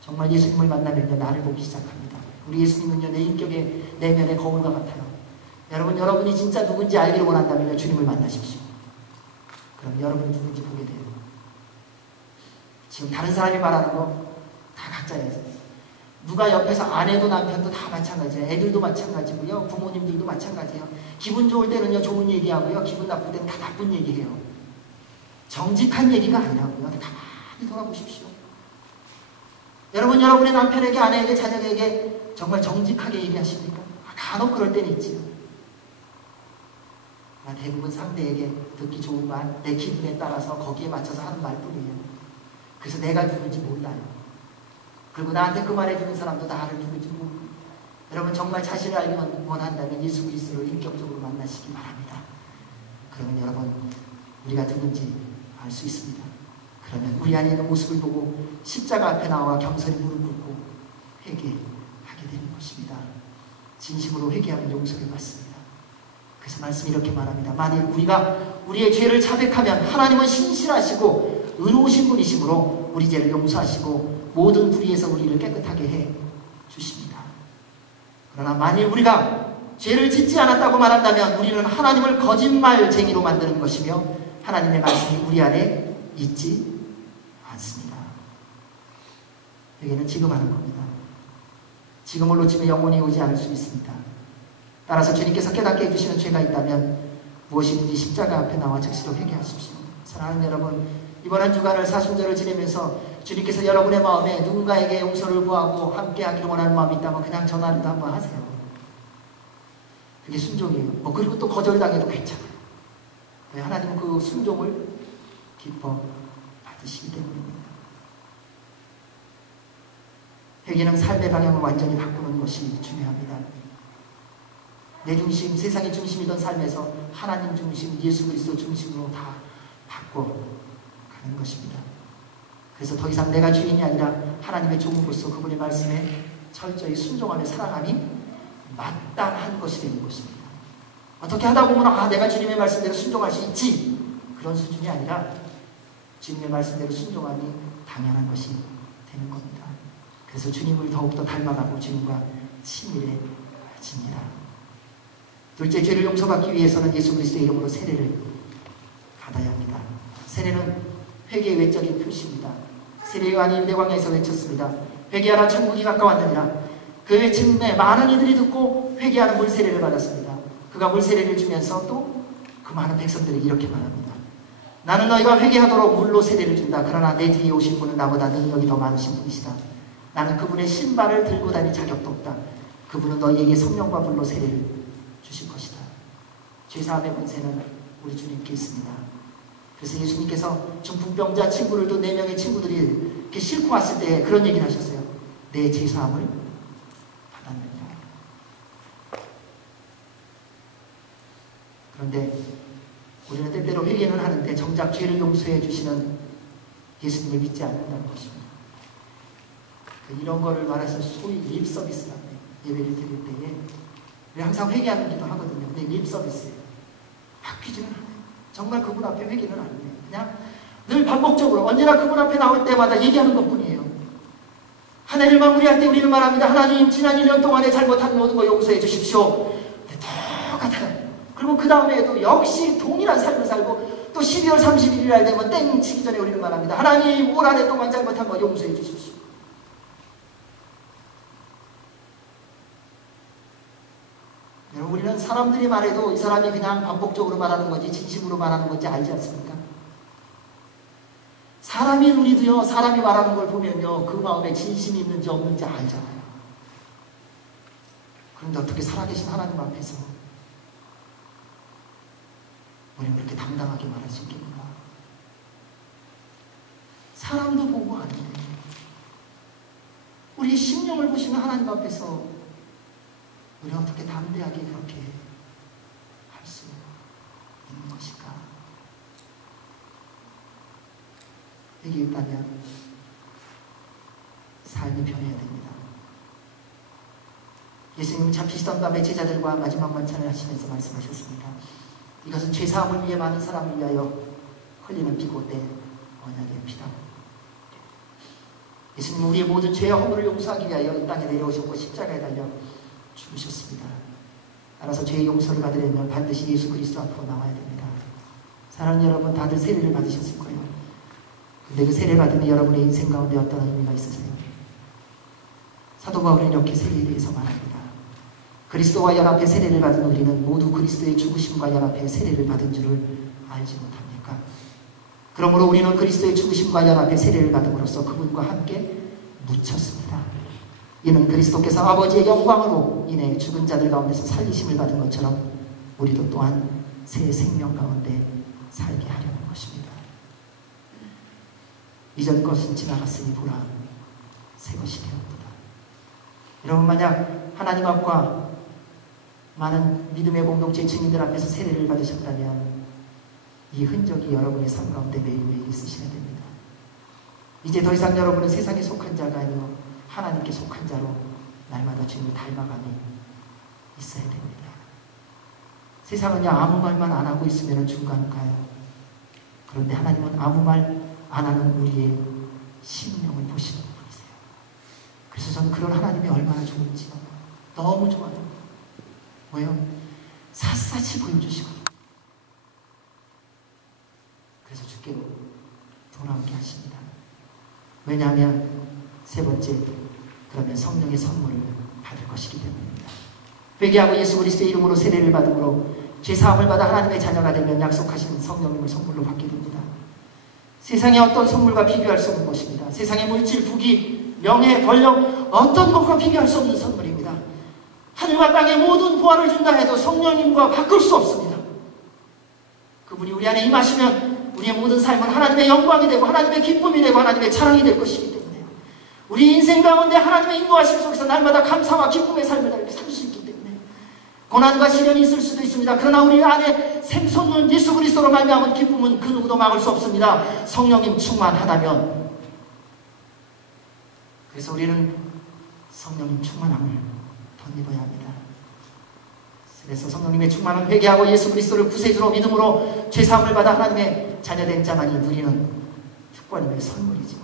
정말 예수님을 만나면 나를 보기 시작합니다. 우리 예수님은요, 내 인격의 내면의 거울과 같아요. 여러분, 여러분이 진짜 누군지 알기를 원한다면 주님을 만나십시오. 그럼 여러분이 누군지 보게 돼요. 지금 다른 사람이 말하는 거 다 각자예요. 누가 옆에서 아내도 남편도 다 마찬가지예요. 애들도 마찬가지고요. 부모님들도 마찬가지예요. 기분 좋을 때는요, 좋은 얘기하고요. 기분 나쁠 때는 다 나쁜 얘기해요. 정직한 얘기가 아니라고요. 가만히 돌아보십시오. 여러분, 여러분의 남편에게, 아내에게, 자녀에게 정말 정직하게 얘기하십니까? 간혹 그럴 때는 있지요. 대부분 상대에게 듣기 좋은 말, 내 기분에 따라서 거기에 맞춰서 하는 말뿐이에요. 그래서 내가 누군지 몰라요. 그리고 나한테 그 말해주는 사람도 나를 누군지 모르고. 여러분, 정말 자신을 알기 원한다면 예수 그리스도를 인격적으로 만나시기 바랍니다. 그러면 여러분, 우리가 누군지 알 수 있습니다. 그러면 우리 안에 있는 모습을 보고 십자가 앞에 나와 겸손히 무릎 꿇고 회개하게 되는 것입니다. 진심으로 회개하면 용서를 받습니다. 그래서 말씀이 이렇게 말합니다. 만일 우리가 우리의 죄를 자백하면 하나님은 신실하시고 의로우신 분이시므로 우리 죄를 용서하시고 모든 불의에서 우리를 깨끗하게 해 주십니다. 그러나 만일 우리가 죄를 짓지 않았다고 말한다면 우리는 하나님을 거짓말쟁이로 만드는 것이며 하나님의 말씀이 우리 안에 있지 않습니다. 회개는 지금 하는 겁니다. 지금을 놓치면 영원히 오지 않을 수 있습니다. 따라서 주님께서 깨닫게 해주시는 죄가 있다면 무엇이든지 십자가 앞에 나와 즉시로 회개하십시오. 사랑하는 여러분, 이번 한 주간을 사순절을 지내면서 주님께서 여러분의 마음에 누군가에게 용서를 구하고 함께 하기를 원하는 마음이 있다면 그냥 전화라도 한번 하세요. 그게 순종이에요. 그리고 또 거절당해도 괜찮아요. 하나님은 그 순종을 기뻐 받으시기 때문입니다. 회개는 삶의 방향을 완전히 바꾸는 것이 중요합니다. 내 중심, 세상의 중심이던 삶에서 하나님 중심, 예수 그리스도 중심으로 다 바꿔가는 것입니다. 그래서 더 이상 내가 주인이 아니라 하나님의 종으로서 그분의 말씀에 철저히 순종하며 살아감이 마땅한 것이 되는 것입니다. 어떻게 하다 보면 내가 주님의 말씀대로 순종할 수 있지, 그런 수준이 아니라 주님의 말씀대로 순종하니 당연한 것이 되는 겁니다. 그래서 주님을 더욱더 닮아가고 주님과 친밀해집니다. 둘째, 죄를 용서받기 위해서는 예수 그리스도의 이름으로 세례를 받아야 합니다. 세례는 회개의 외적인 표시입니다. 세례 요한이 대광야에서 외쳤습니다. 회개하라 천국이 가까웠느니라. 그 외침에 많은 이들이 듣고 회개하는 물세례를 받았습니다. 그가 물세례를 주면서 또 그 많은 백성들이 이렇게 말합니다. 나는 너희가 회개하도록 물로 세례를 준다. 그러나 내 뒤에 오신 분은 나보다 능력이 더 많으신 분이시다. 나는 그분의 신발을 들고 다닐 자격도 없다. 그분은 너희에게 성령과 물로 세례를 주실 것이다. 죄사함의 권세는 우리 주님께 있습니다. 그래서 예수님께서 중풍병자 친구들도 4명의 친구들이 이렇게 싣고 왔을 때 그런 얘기를 하셨어요. 내 죄사함을 받았느냐. 그런데 우리는 때때로 회개는 하는데 정작 죄를 용서해 주시는 예수님을 믿지 않는다는 것입니다. 이런 거를 말해서 소위 립 서비스라고 해요. 예배를 드릴 때에 우리 항상 회개하는 기도 하거든요. 근데 립 서비스예요. 바뀌지는 않아요. 정말 그분 앞에 회개는 안 해요. 그냥 늘 반복적으로 언제나 그분 앞에 나올 때마다 얘기하는 것뿐이에요. 하나님을 마무리할 때 우리는 말합니다. 하나님, 지난 1년 동안에 잘못한 모든 거 용서해 주십시오. 똑같아요. 그리고 그 다음에도 역시 동일한 삶을 살고 또 12월 31일 날 되면 땡 치기 전에 우리는 말합니다. 하나님, 올 한 해 동안 잘못한 거 용서해 주십시오. 여러분, 우리는 사람들이 말해도 이 사람이 그냥 반복적으로 말하는 건지 진심으로 말하는 건지 알지 않습니까? 사람인 우리도요, 사람이 말하는 걸 보면요, 그 마음에 진심이 있는지 없는지 알잖아요. 그런데 어떻게 살아계신 하나님 앞에서 우리는 그렇게 당당하게 말할 수 있겠는가? 사람도 보고 아는데 우리의 심령을 보시는 하나님 앞에서 우리는 어떻게 담대하게 그렇게 할 수 있는 것일까? 이게 있다면 삶이 변해야 됩니다. 예수님은 잡히시던 밤에 제자들과 마지막 만찬을 하시면서 말씀하셨습니다. 이것은 죄사함을 위해 많은 사람을 위하여 흘리는 피고 내 언약의 피다. 예수님은 우리의 모든 죄와 허물을 용서하기 위하여 이 땅에 내려오셨고 십자가에 달려 죽으셨습니다. 따라서 죄의 용서를 받으려면 반드시 예수 그리스도 앞으로 나와야 됩니다. 사랑하는 여러분, 다들 세례를 받으셨을 거예요. 근데 그 세례 받으면 여러분의 인생 가운데 어떤 의미가 있으세요? 사도 바울은 이렇게 세례에 대해서 말합니다. 그리스도와 연합해 세례를 받은 우리는 모두 그리스도의 죽으심과 연합해 세례를 받은 줄을 알지 못합니까? 그러므로 우리는 그리스도의 죽으심과 연합해 세례를 받음으로써 그분과 함께 묻혔습니다. 이는 그리스도께서 아버지의 영광으로 인해 죽은 자들 가운데서 살리심을 받은 것처럼 우리도 또한 새 생명 가운데 살게 하려는 것입니다. 이전 것은 지나갔으니 보라, 새 것이 되었도다. 여러분, 만약 하나님 앞과 많은 믿음의 공동체 증인들 앞에서 세례를 받으셨다면 이 흔적이 여러분의 삶 가운데 매일매일 있으셔야 됩니다. 이제 더 이상 여러분은 세상에 속한 자가 아니라 하나님께 속한 자로 날마다 주님을 닮아가며 있어야 됩니다. 세상은 아무 말만 안 하고 있으면 중간 가요. 그런데 하나님은 아무 말 안 하는 우리의 심령을 보시는 분이세요. 그래서 저는 그런 하나님이 얼마나 좋은지 너무 좋아요. 왜요? 샅샅이 보여주시거든요. 그래서 주께로 돌아오게 하십니다. 왜냐하면 세 번째, 그러면 성령의 선물을 받을 것이기 때문입니다. 회개하고 예수 그리스도의 이름으로 세례를 받음으로 죄사함을 받아 하나님의 자녀가 되면 약속하신 성령님을 선물로 받게 됩니다. 세상의 어떤 선물과 비교할 수 없는 것입니다. 세상의 물질, 부귀, 명예, 권력, 어떤 것과 비교할 수 없는 선물입니다. 하늘과 땅의 모든 보화를 준다 해도 성령님과 바꿀 수 없습니다. 그분이 우리 안에 임하시면 우리의 모든 삶은 하나님의 영광이 되고 하나님의 기쁨이 되고 하나님의 자랑이 될 것이기 때문에 우리 인생 가운데 하나님의 인도하심 속에서 날마다 감사와 기쁨의 삶을 살 수 있기 때문에 고난과 시련이 있을 수도 있습니다. 그러나 우리 안에 샘솟는 예수 그리스도로 말미암은 기쁨은 그 누구도 막을 수 없습니다. 성령님 충만하다면. 그래서 우리는 성령님 충만함을 덧입어야 합니다. 그래서 성령님의 충만함을 회개하고 예수 그리스도를 구세주로 믿음으로 죄사함을 받아 하나님의 자녀된 자만이 누리는 하나님의 선물이죠.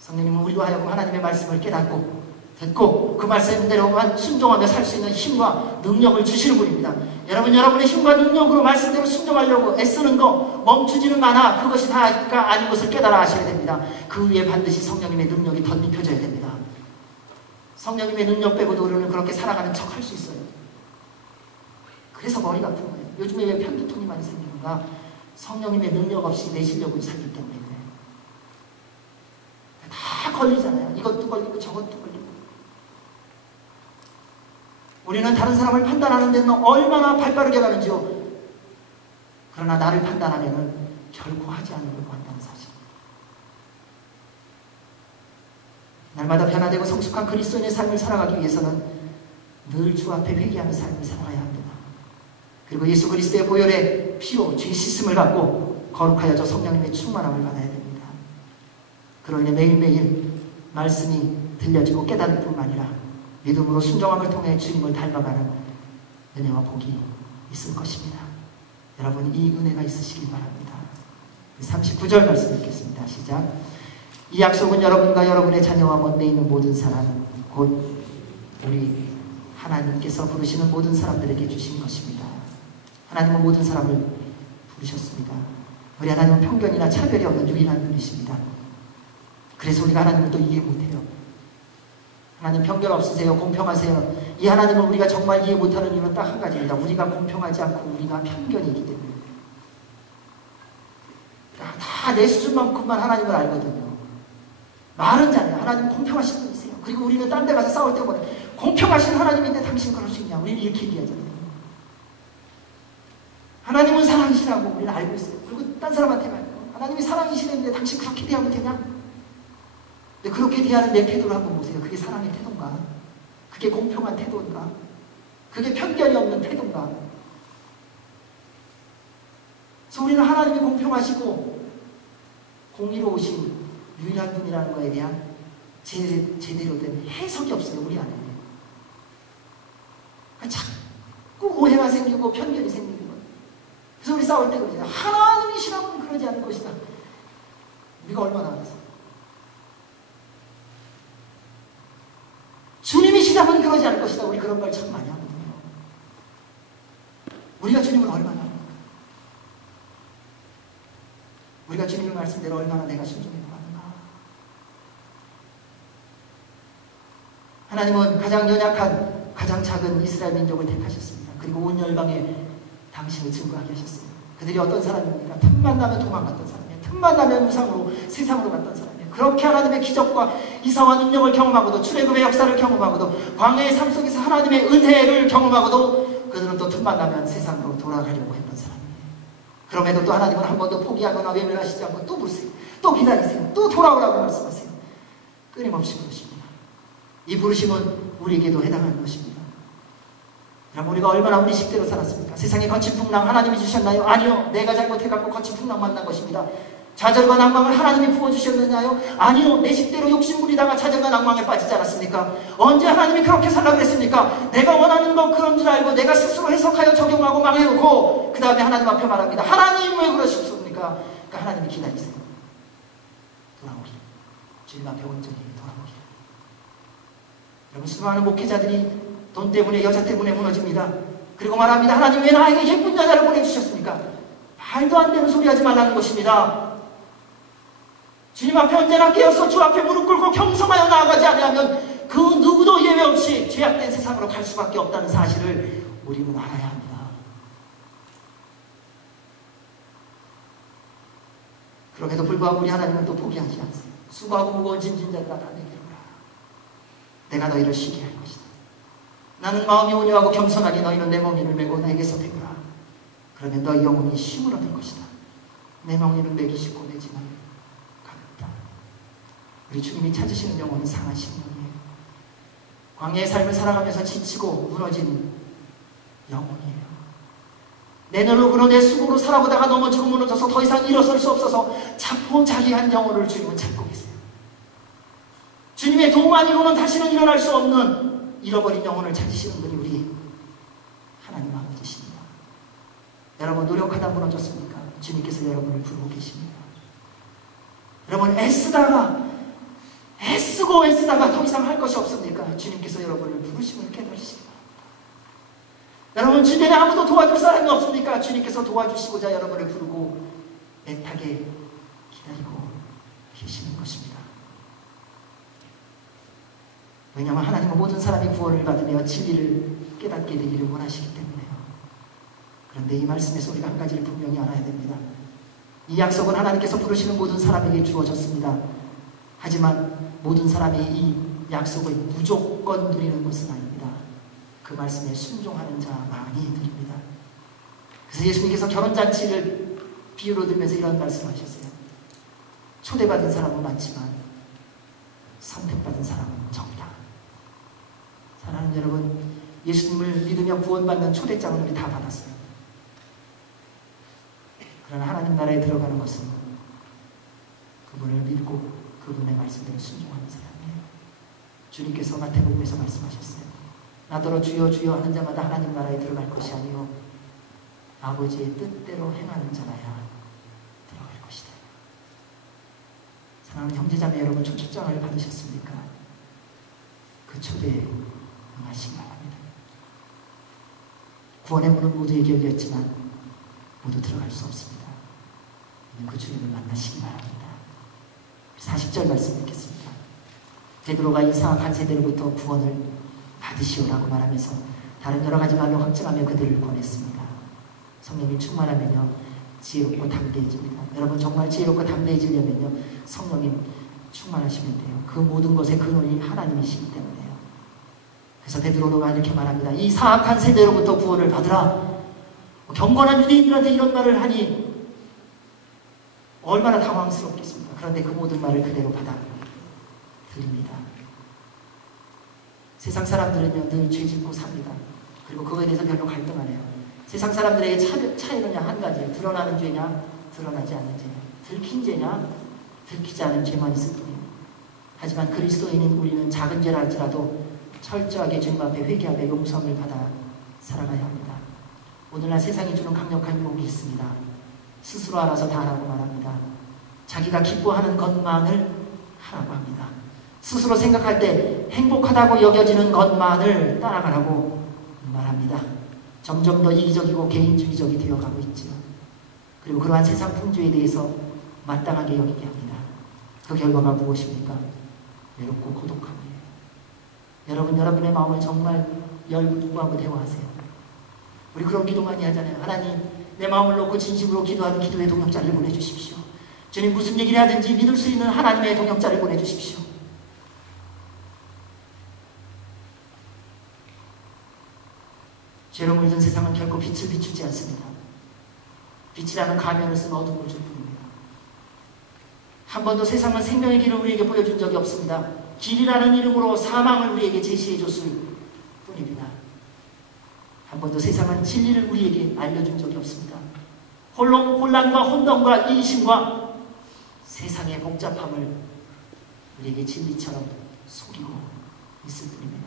성령님은 우리와 하여금 하나님의 말씀을 깨닫고 듣고 그 말씀대로만 순종하며 살 수 있는 힘과 능력을 주시는 분입니다. 여러분, 여러분의 힘과 능력으로 말씀대로 순종하려고 애쓰는 거 멈추지는 마나 그것이 다가 아닌 것을 깨달아 아셔야 됩니다. 그 위에 반드시 성령님의 능력이 덧입혀져야 됩니다. 성령님의 능력 빼고도 우리는 그렇게 살아가는 척 할 수 있어요. 그래서 머리가 아픈 거예요. 요즘에 왜 편두통이 많이 생기는가? 성령님의 능력 없이 내 실력으로 살기 때문에 그래요. 다 걸리잖아요. 이것도 걸리고 저것도 걸리고. 우리는 다른 사람을 판단하는 데는 얼마나 발빠르게 가는지요. 그러나 나를 판단하면은 결코 하지 않으려고 한다는 사실. 날마다 변화되고 성숙한 그리스도인의 삶을 살아가기 위해서는 늘 주 앞에 회개하는 삶을 살아야 합니다. 그리고 예수 그리스도의 보혈의 피로 죄 씻음을 받고 거룩하여져 성령님의 충만함을 받아야 됩니다. 그로 인해 매일매일 말씀이 들려지고 깨달을 뿐만 아니라 믿음으로 순종함을 통해 주님을 닮아가는 은혜와 복이 있을 것입니다. 여러분, 이 은혜가 있으시길 바랍니다. 39절 말씀 읽겠습니다. 시작. 이 약속은 여러분과 여러분의 자녀와 먼데 있는 모든 사람, 곧 우리 하나님께서 부르시는 모든 사람들에게 주신 것입니다. 하나님은 모든 사람을 부르셨습니다. 우리 하나님은 편견이나 차별이 없는 유일한 분이십니다. 그래서 우리가 하나님을 또 이해 못해요. 하나님 편견 없으세요. 공평하세요. 이 하나님을 우리가 정말 이해 못하는 이유는 딱 한 가지입니다. 우리가 공평하지 않고 우리가 편견이 있기 때문에. 그러니까 다 내 수준만큼만 하나님을 알거든요. 말은 잘해요. 하나님 공평하신 분이세요. 그리고 우리는 딴 데 가서 싸울 때 보면 공평하신 하나님인데 당신 그럴 수 있냐? 우리는 이렇게 얘기하잖아요. 하나님은 사랑이시라고 우리는 알고 있어요. 그리고 딴 사람한테 말해요. 하나님이 사랑이시는데 당신 그렇게 대하면 되냐? 근데 그렇게 대하는 내 태도를 한번 보세요. 그게 사랑의 태도인가? 그게 공평한 태도인가? 그게 편견이 없는 태도인가? 그래서 우리는 하나님이 공평하시고 공의로우신 유일한 분이라는 것에 대한 제대로 된 해석이 없어요. 우리 안에. 그러니까 자꾸 오해가 생기고 편견이 생기는 거예요. 그래서 우리 싸울 때 그러잖아요. 하나님이시라고는 그러지 않을 것이다. 우리가 얼마나 알았어. 주님이시라면 그러지 않을 것이다. 우리 그런 말 참 많이 하거든요. 우리가 주님을 얼마나 합니까? 우리가 주님의 말씀대로 얼마나 내가 순종해 나가는가. 하나님은 가장 연약한, 가장 작은 이스라엘 민족을 택하셨습니다. 그리고 온 열방에 당신을 증거하게 하셨습니다. 그들이 어떤 사람입니까? 틈만 나면 도망갔던 사람이에요. 틈만 나면 우상으로, 세상으로 갔던 사람이에요. 그렇게 하나님의 기적과 이사와 능력을 경험하고도 출애굽의 역사를 경험하고도 광야의 삶 속에서 하나님의 은혜를 경험하고도 그들은 또 틈만 나면 세상으로 돌아가려고 했던 사람이에요. 그럼에도 또 하나님은 한 번도 포기하거나 외면하시지 않고 또 부르세요. 또 기다리세요. 또 돌아오라고 말씀하세요. 끊임없이 부르십니다. 이 부르심은 우리에게도 해당하는 것입니다. 그럼 우리가 얼마나 우리 식대로 살았습니까? 세상에 거친 풍랑 하나님이 주셨나요? 아니요. 내가 잘못해갖고 거친 풍랑 만난 것입니다. 좌절과 낭망을 하나님이 부어주셨느냐요? 아니요. 내 식대로 욕심부리다가 좌절과 낭망에 빠지지 않았습니까? 언제 하나님이 그렇게 살라고 그랬습니까? 내가 원하는 거 그런 줄 알고 내가 스스로 해석하여 적용하고 망해놓고 그 다음에 하나님 앞에 말합니다. 하나님 왜 그러십니까? 그러니까 하나님이 기다리세요. 돌아오기. 주님 앞에 온전히 돌아오기. 여러분, 수많은 목회자들이 돈 때문에, 여자 때문에 무너집니다. 그리고 말합니다. 하나님 왜 나에게 예쁜 여자를 보내주셨습니까? 말도 안 되는 소리 하지 말라는 것입니다. 주님 앞에 언제나 깨어서 주 앞에 무릎 꿇고 경성하여 나아가지 않으면 그 누구도 예외 없이 죄악된 세상으로 갈 수밖에 없다는 사실을 우리는 알아야 합니다. 그럼에도 불구하고 우리 하나님은 또 포기하지 않습니다. 수고하고 무거운 짐진 자들아 다 내게로 오라. 내가 너희를 쉬게 할 것이다. 나는 마음이 온유하고 겸손하니 너희는 내 멍에를 메고 나에게서 배우라. 그러면 너희 영혼이 쉼을 얻을 것이다. 내 멍에는 매기 쉽고 내 짐은 가볍다. 우리 주님이 찾으시는 영혼은 상하신 영이에요. 광야의 삶을 살아가면서 지치고 무너진 영혼이에요. 내 노력으로 내 수고로 살아보다가 넘어지고 무너져서 더 이상 일어설 수 없어서 자포자기한 영혼을 주님은 찾고 계세요. 주님의 도움 아니고는 다시는 일어날 수 없는 잃어버린 영혼을 찾으시는 분이 우리 하나님 아버지십니다. 여러분, 노력하다 무너졌습니까? 주님께서 여러분을 부르고 계십니다. 여러분 애쓰다가 더 이상 할 것이 없습니까? 주님께서 여러분을 부르심을 깨달으시기 바랍니다. 여러분 주변에 아무도 도와줄 사람이 없습니까? 주님께서 도와주시고자 여러분을 부르고 애타게 기다리고 계시는 것입니다. 왜냐하면 하나님은 모든 사람이 구원을 받으며 진리를 깨닫게 되기를 원하시기 때문에요. 그런데 이 말씀에서 우리가 한 가지를 분명히 알아야 됩니다. 이 약속은 하나님께서 부르시는 모든 사람에게 주어졌습니다. 하지만 모든 사람이 이 약속을 무조건 누리는 것은 아닙니다. 그 말씀에 순종하는 자만이 누립니다. 그래서 예수님께서 결혼잔치를 비유로 들면서 이런 말씀하셨어요. 초대받은 사람은 많지만 선택받은 사람은 적다. 사랑하는 여러분, 예수님을 믿으며 구원받는 초대장을 우리 다 받았어요. 그러나 하나님 나라에 들어가는 것은 그분을 믿고 그분의 말씀대로 순종하는 사람이에요. 주님께서 마태복음에서 말씀하셨어요. 나더러 주여 주여 하는 자마다 하나님 나라에 들어갈 것이 아니요 아버지의 뜻대로 행하는 자라야 들어갈 것이다. 사랑하는 형제자매 여러분, 초청장을 받으셨습니까? 그 초대에 응하시기 바랍니다. 구원의 문은 모두에게 열렸지만 모두 들어갈 수 없습니다. 그 주님을 만나시기 바랍니다. 40절 말씀 읽겠습니다. 베드로가 이 사악한 세대로부터 구원을 받으시오라고 말하면서 다른 여러 가지 말로 확증하며 그들을 권했습니다. 성령이 충만하면요 지혜롭고 담대해집니다. 여러분 정말 지혜롭고 담대해지려면요 성령님 충만하시면 돼요. 그 모든 것의 근원이 하나님이시기 때문에요. 그래서 베드로가 이렇게 말합니다. 이 사악한 세대로부터 구원을 받으라. 경건한 유대인들한테 이런 말을 하니 얼마나 당황스럽겠습니까? 그런데 그 모든 말을 그대로 받아들입니다. 세상 사람들은요 늘 죄짓고 삽니다. 그리고 그거에 대해서 별로 갈등 안 해요. 세상 사람들에게 차이는 한 가지예요. 드러나는 죄냐 드러나지 않는 죄냐, 들킨 죄냐 들키지 않은 죄만 있을 뿐이에요. 하지만 그리스도인인 우리는 작은 죄라 할지라도 철저하게 주님 앞에 회개하며 용서함을 받아 살아가야 합니다. 오늘날 세상이 주는 강력한 유혹이 있습니다. 스스로 알아서 다 하라고 말합니다. 자기가 기뻐하는 것만을 하라고 합니다. 스스로 생각할 때 행복하다고 여겨지는 것만을 따라가라고 말합니다. 점점 더 이기적이고 개인주의적이 되어가고 있죠. 그리고 그러한 세상 풍조에 대해서 마땅하게 여기게 합니다. 그 결과가 무엇입니까? 외롭고 고독함이에요. 여러분, 여러분의 마음을 정말 열고 누구하고 대화하세요. 우리 그런 기도 많이 하잖아요. 하나님, 내 마음을 놓고 진심으로 기도하는 기도의 동역자를 보내주십시오. 주님, 무슨 얘기를 하든지 믿을 수 있는 하나님의 동역자를 보내주십시오. 죄로 물든 세상은 결코 빛을 비추지 않습니다. 빛이라는 가면을 쓴 어둠을 줄 뿐입니다. 한 번도 세상은 생명의 길을 우리에게 보여준 적이 없습니다. 길이라는 이름으로 사망을 우리에게 제시해 줬을 뿐입니다. 한 번도 세상은 진리를 우리에게 알려준 적이 없습니다. 혼란과 혼돈과 이심과 세상의 복잡함을 우리에게 진리처럼 속이고 있을 뿐입니다.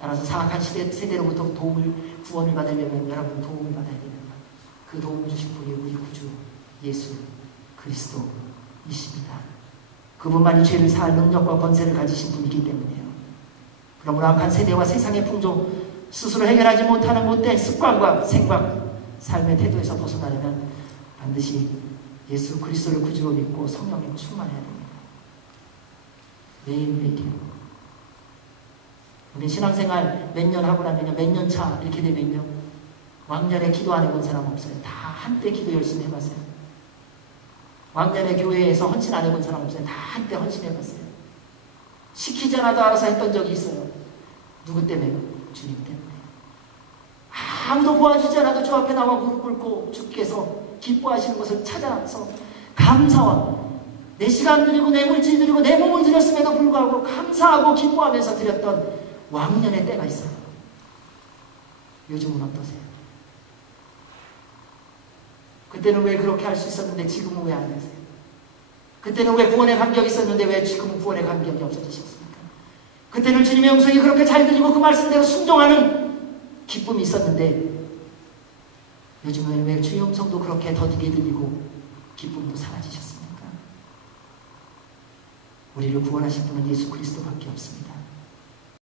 따라서 사악한 세대로부터 구원을 받으려면 여러분 도움을 받아야 됩니다. 그 도움을 주실 분이 우리 구주 예수 그리스도이십니다. 그분만이 죄를 사할 능력과 권세를 가지신 분이기 때문에요. 그러므로 악한 세대와 세상의 풍조, 스스로 해결하지 못하는 못된 습관과 생각, 삶의 태도에서 벗어나려면 반드시 예수 그리스도를 구주로 믿고 성령님 충만해야 됩니다. 매일매일이요. 우리 신앙생활 몇 년 하고 나면요, 몇 년 차 이렇게 되면요, 왕년에 기도 안 해본 사람 없어요. 다 한때 기도 열심히 해봤어요. 왕년에 교회에서 헌신 안 해본 사람 없어요. 다 한때 헌신해봤어요. 시키지 않아도 알아서 했던 적이 있어요. 누구 때문에요? 주님 때문에. 아무도 도와주지 않아도 주 앞에 나와 무릎 꿇고 주께서 기뻐하시는 것을 찾아서 감사와 내 시간 드리고 내 물질 드리고 내 몸을 드렸음에도 불구하고 감사하고 기뻐하면서 드렸던 왕년의 때가 있어요. 요즘은 어떠세요? 그때는 왜 그렇게 할 수 있었는데 지금은 왜 안 되세요? 그때는 왜 구원의 감격이 있었는데 왜 지금은 구원의 감격이 없어지셨습니까? 그때는 주님의 음성이 그렇게 잘 들리고 그 말씀대로 순종하는 기쁨이 있었는데 요즘은 왜 주의 음성도 그렇게 더디게 들리고 기쁨도 사라지셨습니까? 우리를 구원하실 분은 예수 그리스도밖에 없습니다.